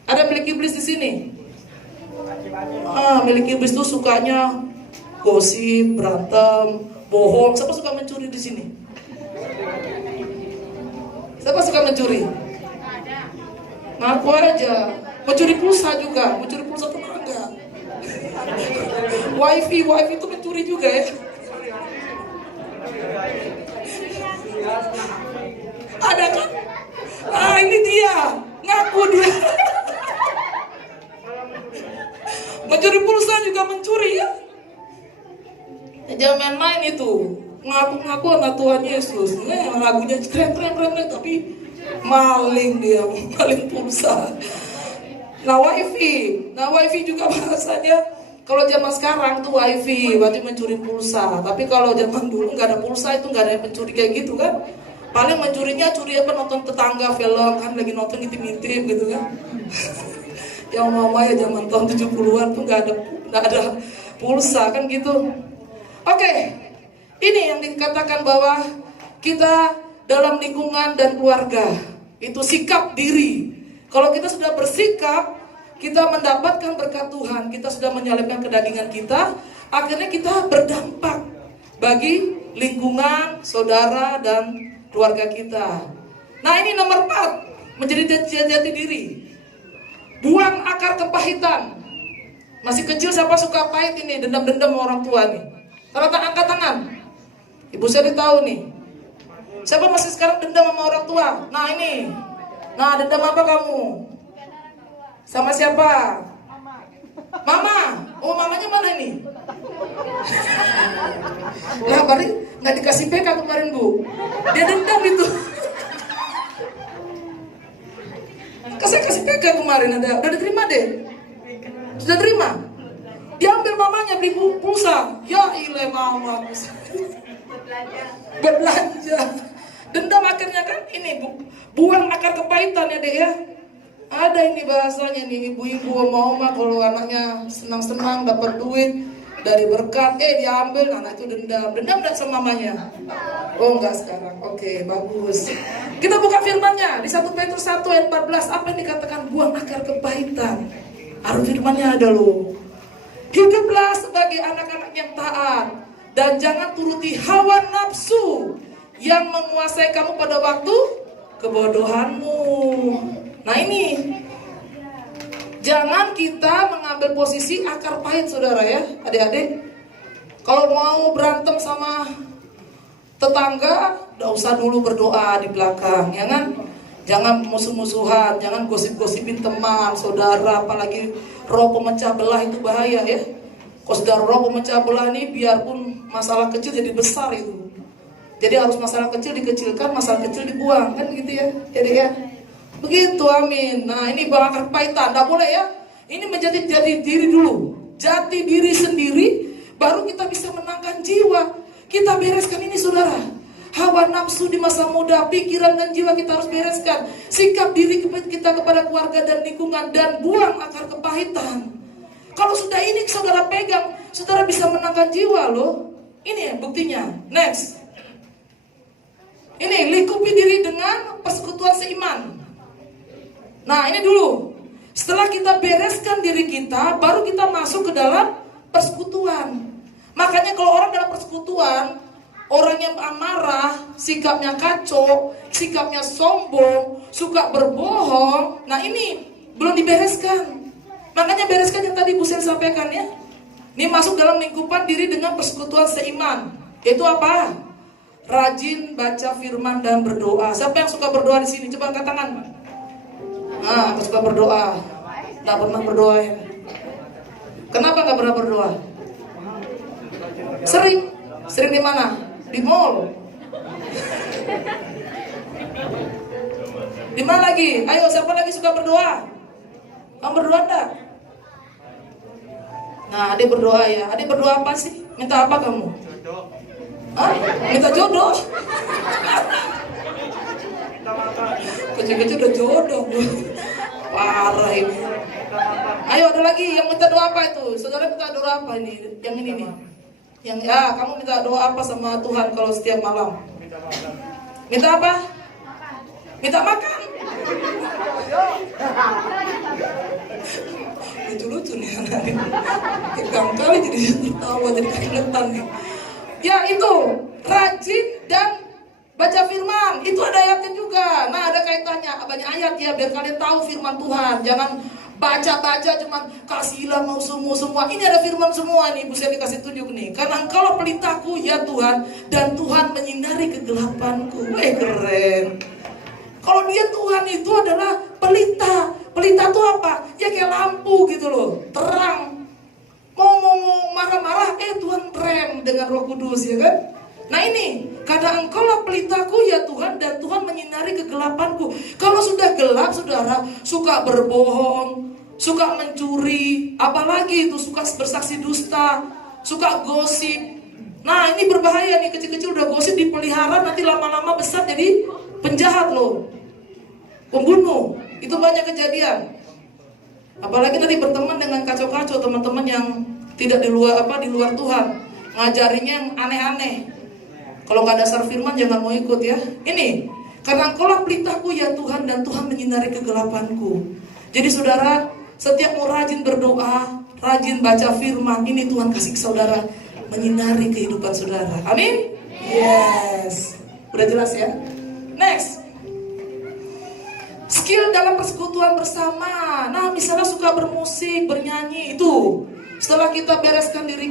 Ada milik iblis di sini? Milik iblis itu sukanya gosip, berantem, bohong. Siapa suka mencuri di sini? Siapa suka mencuri? Ngaku aja. Mencuri pulsa juga, mencuri pulsa tetangga. Wifi itu mencuri juga ya. Ada kan? Ini dia, ngaku dia. Mencuri pulsa juga mencuri ya. Jangan main-main itu. Ngaku-ngaku sama Tuhan Yesus. Lagunya keren, tapi maling dia, maling pulsa. Nah wifi juga bahasanya. Kalau zaman sekarang tuh wifi berarti mencuri pulsa. Tapi kalau zaman dulu nggak ada pulsa itu nggak ada yang mencuri kayak gitu kan. Paling mencurinya curi apa, nonton tetangga film kan, lagi nonton ngintip-ngintip gitu kan. Yang mama ya zaman tahun 70-an tuh nggak ada pulsa kan gitu. Oke, ini yang dikatakan bahwa kita dalam lingkungan dan keluarga itu sikap diri. Kalau kita sudah bersikap, kita mendapatkan berkat Tuhan, kita sudah menyalibkan kedagingan kita, akhirnya kita berdampak bagi lingkungan, saudara, dan keluarga kita. Nah ini nomor 4, menjadi jati diri. Buang akar kepahitan. Masih kecil siapa suka pahit ini, dendam-dendam sama orang tua nih? Angkat tangan. Ibu saya tahu nih. Siapa masih sekarang dendam sama orang tua? Nah ini. Nah dendam apa kamu? Sama siapa? Mama. Oh mamanya mana ini? Lah bari nggak dikasih PK kemarin Bu. Dia dendam itu. Saya kasih PK kemarin ada. Udah diterima deh. Sudah terima? Diambil mamanya beli pulsa. Ya ilah mama. Berbelanja. Dendam akhirnya kan ini buang akar kepahitan ya dek ya. Ada ini bahasanya nih ibu-ibu oma-oma kalau anaknya senang-senang dapat duit Dari berkat, diambil, nah itu dendam enggak sama mamanya? Oh enggak sekarang, oke bagus. Kita buka firmannya di 1 Petrus 1 ayat 14, apa yang dikatakan buang akar kepahitan. Arti firmannya ada loh. Hiduplah sebagai anak-anak yang taat, dan jangan turuti hawa nafsu yang menguasai kamu pada waktu kebodohanmu. Nah ini, jangan kita mengambil posisi akar pahit saudara ya, adik-adik. Kalau mau berantem sama tetangga, gak usah dulu berdoa di belakang, ya kan? Jangan musuh-musuhan, jangan gosip-gosipin teman, saudara, apalagi roh pemecah belah itu bahaya ya. Kalau sudah roh pemecah belah ini, biarpun masalah kecil jadi besar itu. Jadi harus masalah kecil dikecilkan, masalah kecil dibuang, kan gitu ya, jadi ya. Begitu, amin. Nah ini buang akar kepahitan, tidak boleh ya. Ini menjadi diri dulu, jati diri sendiri, baru kita bisa menangkan jiwa. Kita bereskan ini saudara. Hawa nafsu di masa muda, pikiran dan jiwa kita harus bereskan. Sikap diri kita kepada keluarga dan lingkungan, dan buang akar kepahitan. Kalau sudah ini saudara pegang, saudara bisa menangkan jiwa loh. Ini buktinya. Next. Ini lingkupi diri dengan persekutuan seiman. Nah ini dulu, setelah kita bereskan diri kita, baru kita masuk ke dalam persekutuan. Makanya kalau orang dalam persekutuan, orang yang amarah, sikapnya kacau, sikapnya sombong, suka berbohong, nah ini belum dibereskan. Makanya bereskan yang tadi Bu Sen sampaikan ya. Ini masuk dalam lingkupan diri dengan persekutuan seiman. Itu apa? Rajin baca firman dan berdoa. Siapa yang suka berdoa di sini? Coba angkat tangan. Nah, aku suka berdoa. Gak pernah berdoa ya. Kenapa gak pernah berdoa? Sering di mana? Di mall. Di mana lagi? Ayo, siapa lagi suka berdoa? Kamu berdoa enggak? Nah, adik berdoa ya. Adik berdoa apa sih? Minta apa kamu? Hah? Minta jodoh? Kecil-kecil udah jodoh. Parah ini. Ayo ada lagi yang minta doa apa itu? Saudara minta doa apa ini? Yang ini nih. Yang ya, kamu minta doa apa sama Tuhan kalau setiap malam? Minta apa? Minta makan. Lucu-lucu nih anak ini. Tegang kali jadi tertawa, jadi keingetan nih. Ya itu, rajin dan baca firman, itu ada ayatnya juga. Nah ada kaitannya, banyak ayat ya, biar kalian tahu firman Tuhan. Jangan baca-baca cuman kasihlah mau semua. Ini ada firman semua nih, Bu Sen dikasih tunjuk nih. Karena engkaulah pelitaku ya Tuhan, dan Tuhan menyinari kegelapanku. Keren. Kalau dia Tuhan itu adalah pelita. Pelita itu apa? Ya kayak lampu gitu loh, terang. Mau marah-marah, Tuhan rem dengan Roh Kudus ya kan? Nah ini, karena engkaulah pelitaku ya Tuhan, dan Tuhan menyinari kegelapanku. Kalau sudah gelap saudara, suka berbohong, suka mencuri, apalagi itu suka bersaksi dusta, suka gosip. Nah ini berbahaya nih, kecil-kecil udah gosip dipelihara, nanti lama-lama besar jadi penjahat loh, pembunuh. Itu banyak kejadian. Apalagi nanti berteman dengan kacau-kacau, teman-teman yang tidak di luar Tuhan, ngajarinya yang aneh-aneh. Kalau nggak dasar firman jangan mau ikut ya. Ini karena engkaulah pelitaku ya Tuhan, dan Tuhan menyinari kegelapanku. Jadi saudara, setiap mau rajin berdoa, rajin baca firman, ini Tuhan kasih ke saudara, menyinari kehidupan saudara. Amin. Yes. Udah jelas ya. Next. Skill dalam persekutuan bersama. Nah misalnya suka bermusik, bernyanyi, itu setelah kita bereskan diri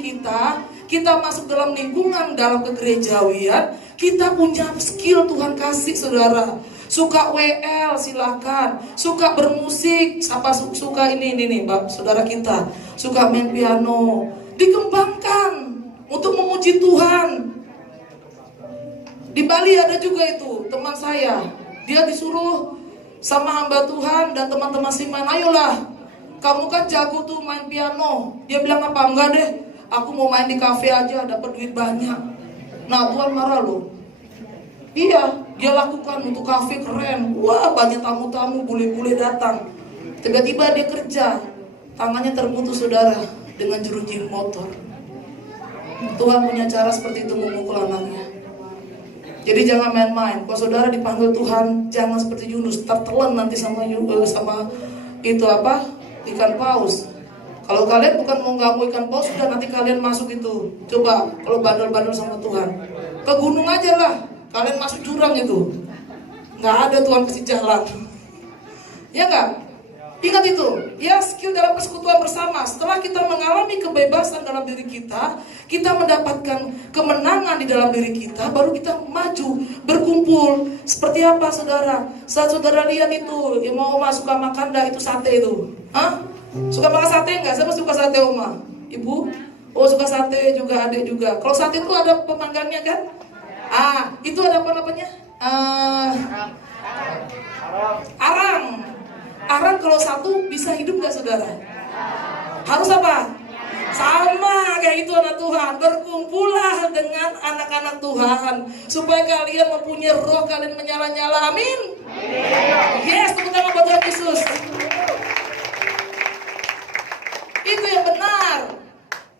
kita masuk dalam lingkungan, dalam kegerejawian, kita punya skill Tuhan kasih saudara. Suka WL silakan, suka bermusik, siapa suka ini nih Mbak, saudara kita suka main piano, dikembangkan untuk memuji Tuhan. Di Bali ada juga itu teman saya, dia disuruh sama hamba Tuhan dan teman-teman Siman, ayolah, kamu kan jago tuh main piano. Dia bilang apa? Enggak deh, aku mau main di kafe aja, dapat duit banyak. Nah Tuhan marah loh. Iya, dia lakukan untuk kafe keren. Wah banyak tamu-tamu, bule-bule datang. Tiba-tiba dia kerja, tangannya terputus saudara dengan jeruji motor. Tuhan punya cara seperti itu memukul anaknya. Jadi jangan main-main. Kalau saudara dipanggil Tuhan, jangan seperti Yunus, tertelan nanti sama itu apa? Ikan paus. Kalau kalian bukan mau nggak mau ikan paus, sudah nanti kalian masuk itu. Coba kalau bandel-bandel sama Tuhan, ke gunung aja lah. Kalian masuk jurang itu, nggak ada Tuhan kasih jalan. Ya nggak? Ingat itu, ya skill dalam persekutuan bersama. Setelah kita mengalami kebebasan dalam diri kita mendapatkan kemenangan di dalam diri kita, baru kita maju, berkumpul. Seperti apa saudara? Saat saudara lihat itu, yang mau Oma suka makan dah itu sate itu. Hah? Suka makan sate nggak? Siapa suka sate Oma? Ibu? Oh suka sate juga, adik juga. Kalau sate itu ada pemanggannya kan? Itu ada apa namanya? Arang. Arang kalau satu bisa hidup gak saudara? Harus apa? Sama kayak itu anak Tuhan. Berkumpullah dengan anak-anak Tuhan supaya kalian mempunyai roh, kalian menyala-nyala. Amin. Yes, tepuk tangan buat Tuhan Yesus. Itu yang benar.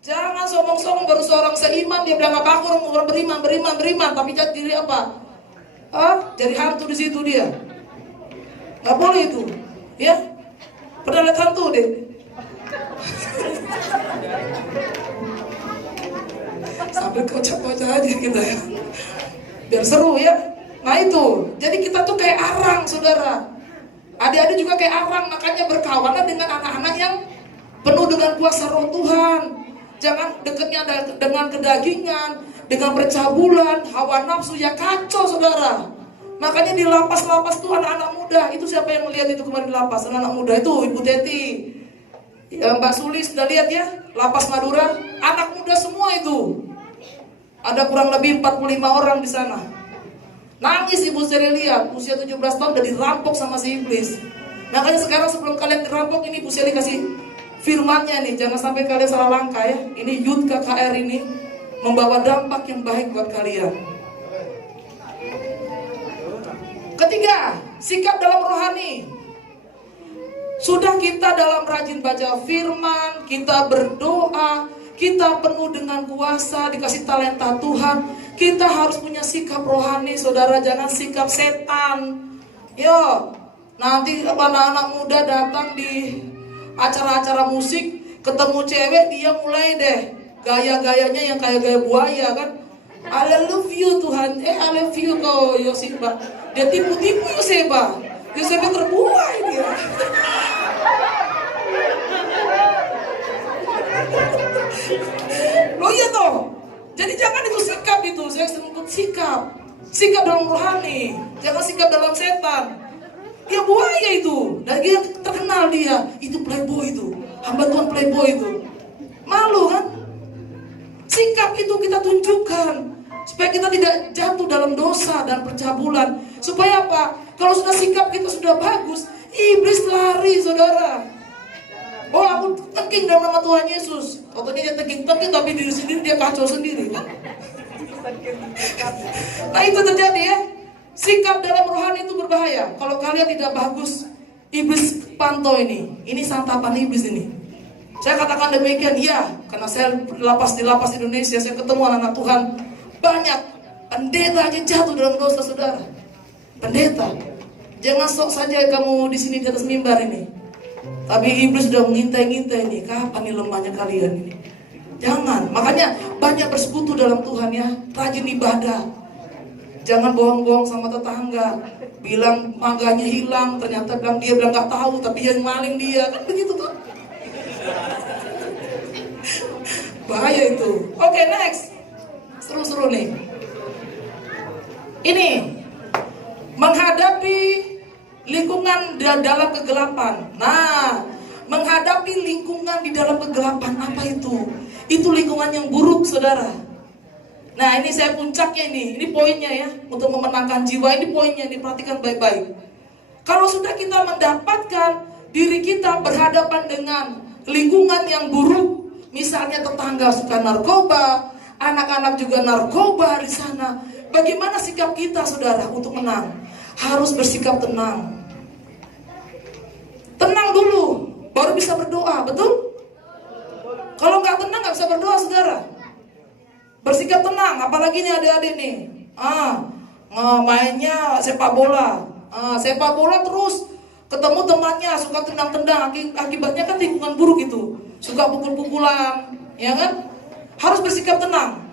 Jangan sombong-sombong baru seorang seiman dia bilang apa aku orang beriman, tapi jadi diri apa? Jadi hantu di situ dia. Gak boleh itu. Ya, pernah lihat hantu deh. Sambil kocak-kocak aja kita ya, biar seru ya. Nah itu, jadi kita tuh kayak arang saudara. Adik-adik juga kayak arang, makanya berkawanlah dengan anak-anak yang penuh dengan kuasa roh Tuhan. Jangan dekatnya dengan kedagingan, dengan percabulan, hawa nafsu ya kacau saudara. Makanya di lapas-lapas tuh anak-anak muda. Itu siapa yang melihat itu kemarin di lapas? Anak-anak muda itu Ibu Teti, Mbak Suli sudah lihat ya, lapas Madura. Anak muda semua itu. Ada kurang lebih 45 orang di sana. Nangis Ibu Seri lihat, usia 17 tahun udah dirampok sama si iblis. Makanya sekarang sebelum kalian dirampok ini Ibu Seri kasih firmannya nih, jangan sampai kalian salah langkah ya. Ini Youth KKR ini membawa dampak yang baik buat kalian. Ketiga, sikap dalam rohani. Sudah kita dalam rajin baca firman, kita berdoa, kita penuh dengan kuasa, dikasih talenta Tuhan. Kita harus punya sikap rohani, saudara, jangan sikap setan. Yo, nanti anak-anak muda datang di acara-acara musik, ketemu cewek, dia mulai deh gaya-gayanya yang kayak gaya buaya kan. I love you Tuhan, I love you kau Yoseba. Dia tipu-tipu Yoseba. Yoseba terbuai dia. Loh iya toh. Jadi jangan itu sikap itu, saya sebut sikap. Sikap dalam rohani, jangan sikap dalam setan. Dia buaya itu, dan dia terkenal dia, itu playboy itu, hamba Tuhan playboy itu. Malu kan? Sikap itu kita tunjukkan supaya kita tidak jatuh dalam dosa dan percabulan. Supaya apa? Kalau sudah sikap kita sudah bagus, iblis lari saudara. Oh aku tengking dalam nama Tuhan Yesus. Contohnya dia tengking-tengking tapi diri sendiri dia kacau sendiri kan? Nah itu terjadi ya. Sikap dalam rohani itu berbahaya. Kalau kalian tidak bagus, iblis pantau ini. Ini santapan iblis ini. Saya katakan demikian, ya, karena saya di lapas Indonesia, saya ketemu anak-anak Tuhan banyak. Pendeta aja jatuh dalam dosa saudara. Pendeta. Jangan sok saja kamu di sini di atas mimbar ini. Tapi iblis sudah mengintai-ngintai nih, kapan nih lemahnya kalian ini? Jangan. Makanya banyak bersekutu dalam Tuhan ya, rajin ibadah. Jangan bohong-bohong sama tetangga. Bilang mangganya hilang, ternyata dia bilang nggak tahu, tapi yang maling dia. Kan begitu tuh. Bahaya itu. Oke, next. Seru-seru nih. Ini menghadapi lingkungan dalam kegelapan. Nah, menghadapi lingkungan di dalam kegelapan apa itu? Itu lingkungan yang buruk, saudara. Nah, ini saya puncaknya ini poinnya ya, untuk memenangkan jiwa. Ini poinnya, diperhatikan baik-baik. Kalau sudah kita mendapatkan diri kita berhadapan dengan lingkungan yang buruk, misalnya tetangga suka narkoba, anak-anak juga narkoba di sana. Bagaimana sikap kita, saudara, untuk menang? Harus bersikap tenang. Tenang dulu, baru bisa berdoa, betul? Kalau nggak tenang nggak bisa berdoa, saudara. Bersikap tenang, apalagi nih adik-adik nih. Mainnya sepak bola. Sepak bola terus ketemu temannya suka tendang-tendang, akibatnya kan lingkungan buruk itu. Suka pukul-pukulan, ya kan? Harus bersikap tenang.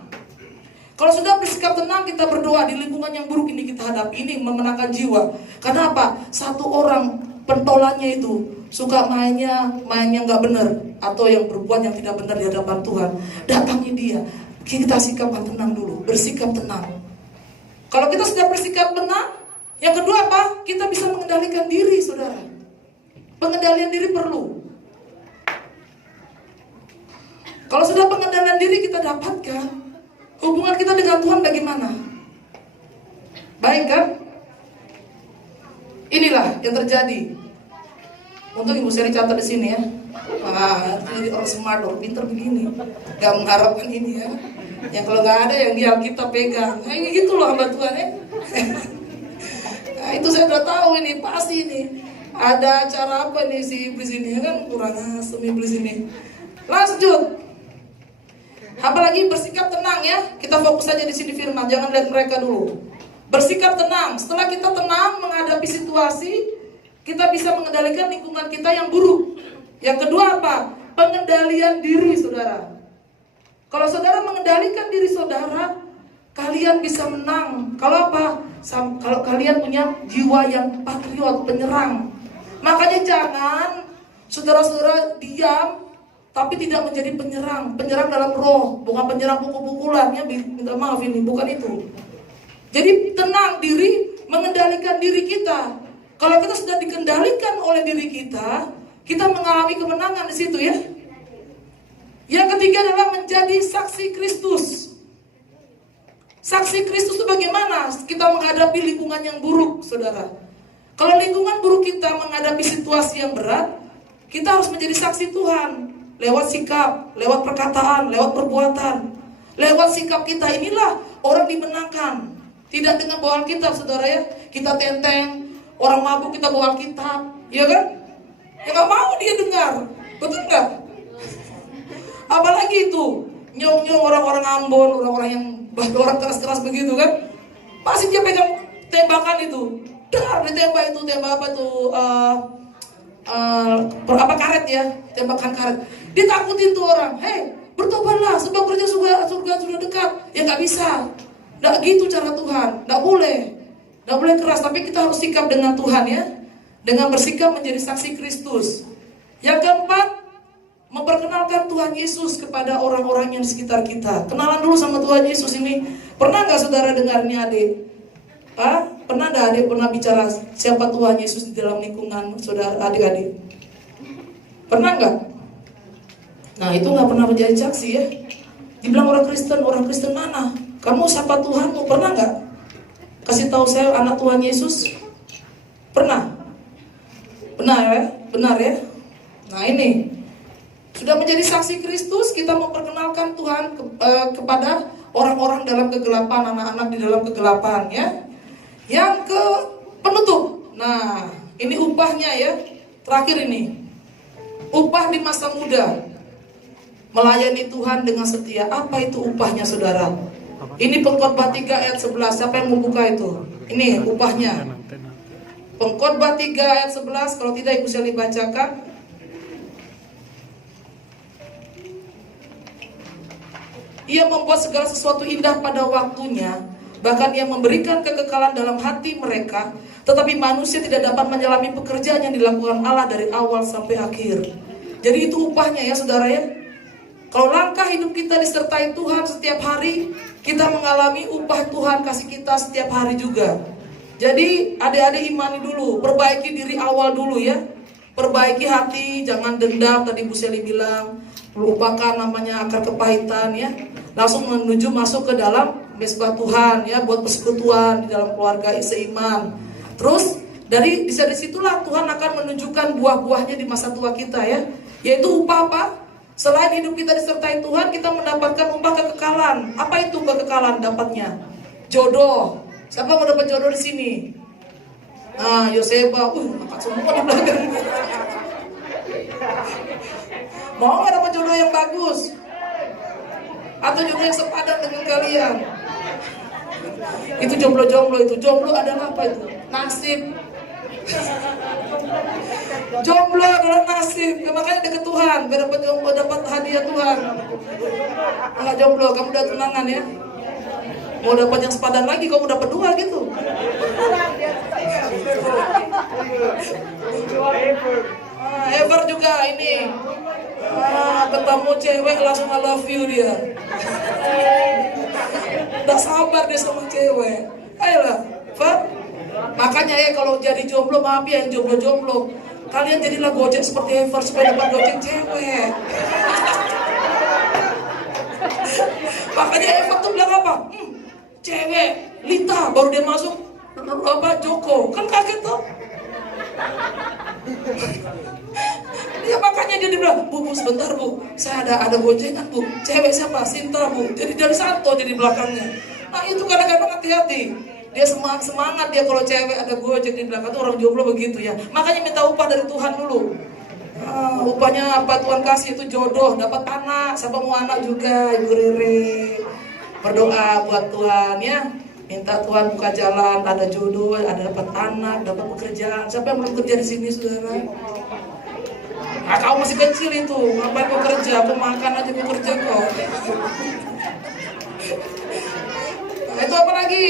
Kalau sudah bersikap tenang, kita berdoa di lingkungan yang buruk ini kita hadapi, ini memenangkan jiwa. Karena apa? Satu orang pentolannya itu suka mainnya nggak benar, atau yang berbuat yang tidak benar di hadapan Tuhan. Datangi dia, kita sikapkan tenang dulu, bersikap tenang. Kalau kita sudah bersikap tenang, yang kedua apa? Kita bisa mengendalikan diri, saudara. Pengendalian diri perlu. Kalau sudah pengendalian diri kita dapatkan, hubungan kita dengan Tuhan bagaimana? Baik kan? Inilah yang terjadi. Untuk Ibu Seri catat di sini ya. Jadi orang smart, orang pinter begini. Gak mengharapkan ini ya. Yang kalau gak ada yang dia kita pegang. Nah ini gitu loh hamba Tuhan ya. Nah itu saya udah tahu ini, pasti ini. Ada acara apa nih si iblis ini ya kan? Kurang asem iblis ini. Lanjut. Apalagi bersikap tenang ya. Kita fokus saja di sini firman, jangan lihat mereka dulu. Bersikap tenang. Setelah kita tenang menghadapi situasi, kita bisa mengendalikan lingkungan kita yang buruk. Yang kedua apa? Pengendalian diri, saudara. Kalau saudara mengendalikan diri saudara, kalian bisa menang. Kalau apa? Kalau kalian punya jiwa yang patriot, penyerang. Makanya jangan saudara-saudara diam tapi tidak menjadi penyerang dalam roh, bukan penyerang pukul-pukulan ya, minta maaf ini, bukan itu. Jadi tenang diri, mengendalikan diri kita. Kalau kita sudah dikendalikan oleh diri kita mengalami kemenangan di situ ya. Yang ketiga adalah menjadi saksi Kristus. Saksi Kristus itu bagaimana kita menghadapi lingkungan yang buruk, saudara. Kalau lingkungan buruk kita menghadapi situasi yang berat, kita harus menjadi saksi Tuhan. Lewat sikap, lewat perkataan, lewat perbuatan. Lewat sikap kita inilah orang dimenangkan. Tidak dengan bawa Alkitab, saudara ya. Kita tenteng, orang mabuk kita bawa Alkitab, ya kan? Ya gak mau dia dengar, betul gak? Apalagi itu, nyong-nyong orang-orang Ambon, orang-orang yang orang keras-keras begitu kan. Pasti dia pegang tembakan itu. Dar, ditembak itu, tembak apa tuh? Karet ya, tembakan karet. Ditakutin tuh orang, hei bertobatlah sebab kerja surga sudah dekat. Ya nggak bisa, nggak gitu cara Tuhan, nggak boleh keras. Tapi kita harus sikap dengan Tuhan ya, dengan bersikap menjadi saksi Kristus. Yang keempat, memperkenalkan Tuhan Yesus kepada orang-orang yang di sekitar kita. Kenalan dulu sama Tuhan Yesus ini. Pernah nggak saudara dengarnya adik? Pernah nggak adik pernah bicara siapa Tuhan Yesus di dalam lingkungan saudara adik-adik? Pernah nggak? Nah itu nggak pernah menjadi saksi ya. Dibilang orang Kristen mana? Kamu siapa Tuhanmu? Pernah nggak? Kasih tahu saya anak Tuhan Yesus. Pernah? Benar ya? Nah ini sudah menjadi saksi Kristus, kita memperkenalkan Tuhan kepada orang-orang dalam kegelapan, anak-anak di dalam kegelapan ya. Yang ke penutup. Nah, ini upahnya ya. Terakhir ini. Upah di masa muda. Melayani Tuhan dengan setia. Apa itu upahnya, saudara? Ini Pengkhotbah 3 ayat 11. Siapa yang mau buka itu? Ini upahnya. Pengkhotbah 3 ayat 11. Kalau tidak Ibu Seli bacakan. Ia membuat segala sesuatu indah pada waktunya. Bahkan ia memberikan kekekalan dalam hati mereka. Tetapi manusia tidak dapat menyelami pekerjaan yang dilakukan Allah dari awal sampai akhir. Jadi itu upahnya ya saudara ya. Kalau langkah hidup kita disertai Tuhan setiap hari, kita mengalami upah Tuhan kasih kita setiap hari juga. Jadi adik-adik imani dulu, perbaiki diri awal dulu ya. Perbaiki hati, jangan dendam, tadi Bu Seli bilang. Lupakan namanya akar kepahitan ya. Langsung menuju masuk ke dalam mesbah Tuhan ya, buat persekutuan di dalam keluarga seiman. Terus dari disitulah Tuhan akan menunjukkan buah-buahnya di masa tua kita ya. Yaitu upah apa? Selain hidup kita disertai Tuhan, kita mendapatkan upah kekekalan. Apa itu kekekalan dapatnya? Jodoh. Siapa mau dapat jodoh di sini? Yoseba, angkat semua di belakang. Mau nggak dapat jodoh yang bagus? atau jodoh yang sepadan dengan kalian. Itu jomblo-jomblo itu. Jomblo adalah apa itu? Nasib. Jomblo adalah nasib. Ya, makanya deket Tuhan biar dapat jomblo, dapat hadiah Tuhan. Enggak jomblo, kamu udah tunangan ya. Mau dapat yang sepadan lagi, kamu dapat 2 gitu. Ever juga ini. Ketemu cewek langsung I love you dia. Udah sabar dia sama cewek. Ayolah, Pak. Makanya ya kalau jadi jomblo, maaf ya yang jomblo-jomblo, kalian jadilah gojek seperti Ever supaya dapat gojek cewek. Makanya Ever tuh bilang apa? Cewek, Lita, baru dia masuk apa Joko, kan kaget tuh. Ya makanya dia bilang, bu sebentar bu, saya ada gojengan bu, cewek siapa? Sinta bu. Jadi dari Santo jadi belakangnya. Nah itu kadang-kadang hati-hati. Dia semangat dia kalau cewek ada gojek di belakang. Itu orang jomblo begitu ya. Makanya minta upah dari Tuhan dulu. Upahnya apa Tuhan kasih itu jodoh, dapat anak. Siapa mau anak juga, Ibu Riri. Berdoa buat Tuhan ya. Minta Tuhan buka jalan, ada jodoh, ada dapat anak, dapat pekerjaan. Siapa yang belum kerja di sini, saudara? Nah, kamu masih kecil itu, ngapain kau kerja? Aku makan aja kau kerja kok. Nah, itu apa lagi?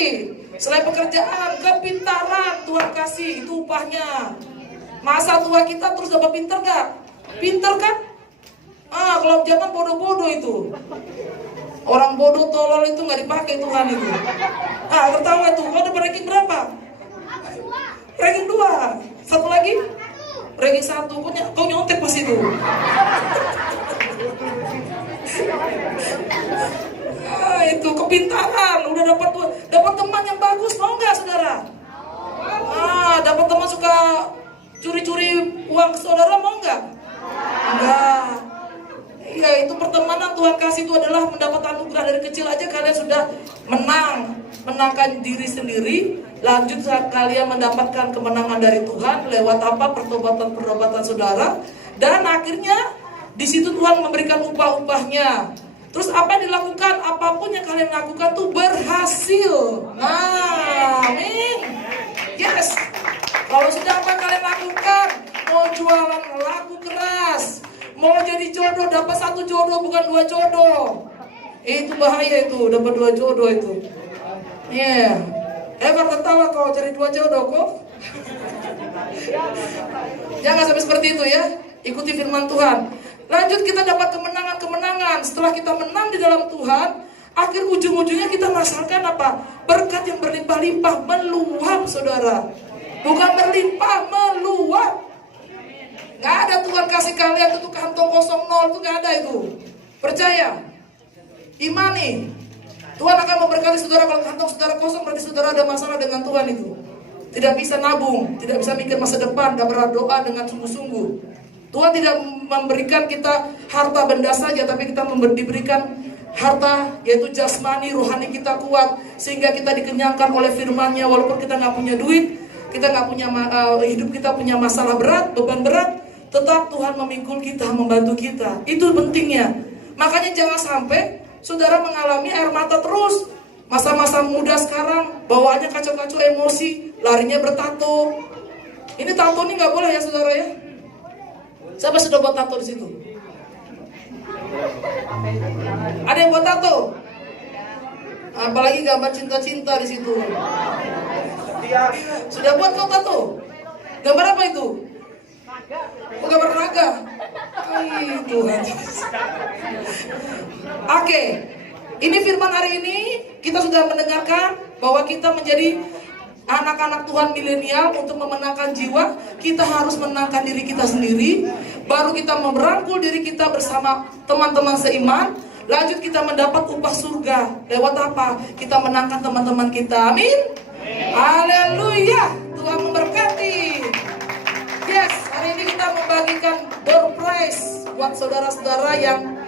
Selain pekerjaan, kepintaran Tuhan kasih, itu upahnya. Masa tua kita terus dapat pinter gak? Pinter kan? Kalau zaman bodoh-bodoh itu. Orang bodoh tolol itu nggak dipakai Tuhan itu. Tertawa tuh, kau dapat ranking berapa? Ranking 2. Satu lagi? Ranking 1. Kau nyontek pas itu. Itu kepintaran. Udah dapat teman yang bagus, mau nggak saudara? Dapat teman suka curi-curi uang saudara, mau nggak? Enggak. Ya itu pertemanan Tuhan kasih itu adalah mendapat anugerah dari kecil aja kalian sudah menangkan diri sendiri. Lanjut saat kalian mendapatkan kemenangan dari Tuhan lewat apa? Pertobatan saudara. Dan akhirnya di situ Tuhan memberikan upah-upahnya. Terus apa yang dilakukan? Apapun yang kalian lakukan tuh berhasil. Nah, amin. Yes. Kalau sudah apa kalian lakukan? Mau jualan laku keras, mau jadi jodoh, dapat 1 jodoh bukan 2 jodoh. Itu bahaya itu, dapat 2 jodoh itu. Iya. Ever tertawa kau cari 2 jodoh kok. Jangan sampai seperti itu ya. Ikuti firman Tuhan. Lanjut kita dapat kemenangan. Setelah kita menang di dalam Tuhan, akhir ujung-ujungnya kita merasakan apa? Berkat yang berlimpah-limpah, meluap saudara. Bukan berlimpah, meluap. Gak ada Tuhan kasih kalian itu kantong kosong 0, itu gak ada itu. Percaya, imani. Tuhan akan memberkati saudara. Kalau kantong saudara kosong berarti saudara ada masalah dengan Tuhan itu. Tidak bisa nabung, tidak bisa mikir masa depan, tidak berdoa dengan sungguh-sungguh. Tuhan tidak memberikan kita harta benda saja, tapi kita diberikan harta yaitu jasmani, rohani kita kuat, sehingga kita dikenyangkan oleh firman-Nya. Walaupun kita nggak punya duit, kita nggak punya hidup, kita punya masalah berat, beban berat, tetap Tuhan memikul kita, membantu kita. Itu pentingnya. Makanya jangan sampai saudara mengalami air mata terus. Masa-masa muda sekarang bawaannya kacau-kacau emosi, larinya bertato. Ini tato ini nggak boleh ya saudara ya. Siapa sudah buat tato di situ? Ada yang buat tato? Apalagi gambar cinta-cinta di situ. Sudah buat kau tato? Gambar apa itu? Gambar naga. Tuhan. Oke. Ini firman hari ini kita sudah mendengarkan bahwa kita menjadi anak-anak Tuhan milenial. Untuk memenangkan jiwa, kita harus menangkan diri kita sendiri. Baru kita merangkul diri kita bersama teman-teman seiman. Lanjut kita mendapat upah surga. Lewat apa? Kita menangkan teman-teman kita. Amin. Haleluya. Tuhan memberkati. Yes, hari ini kita membagikan door prize buat saudara-saudara yang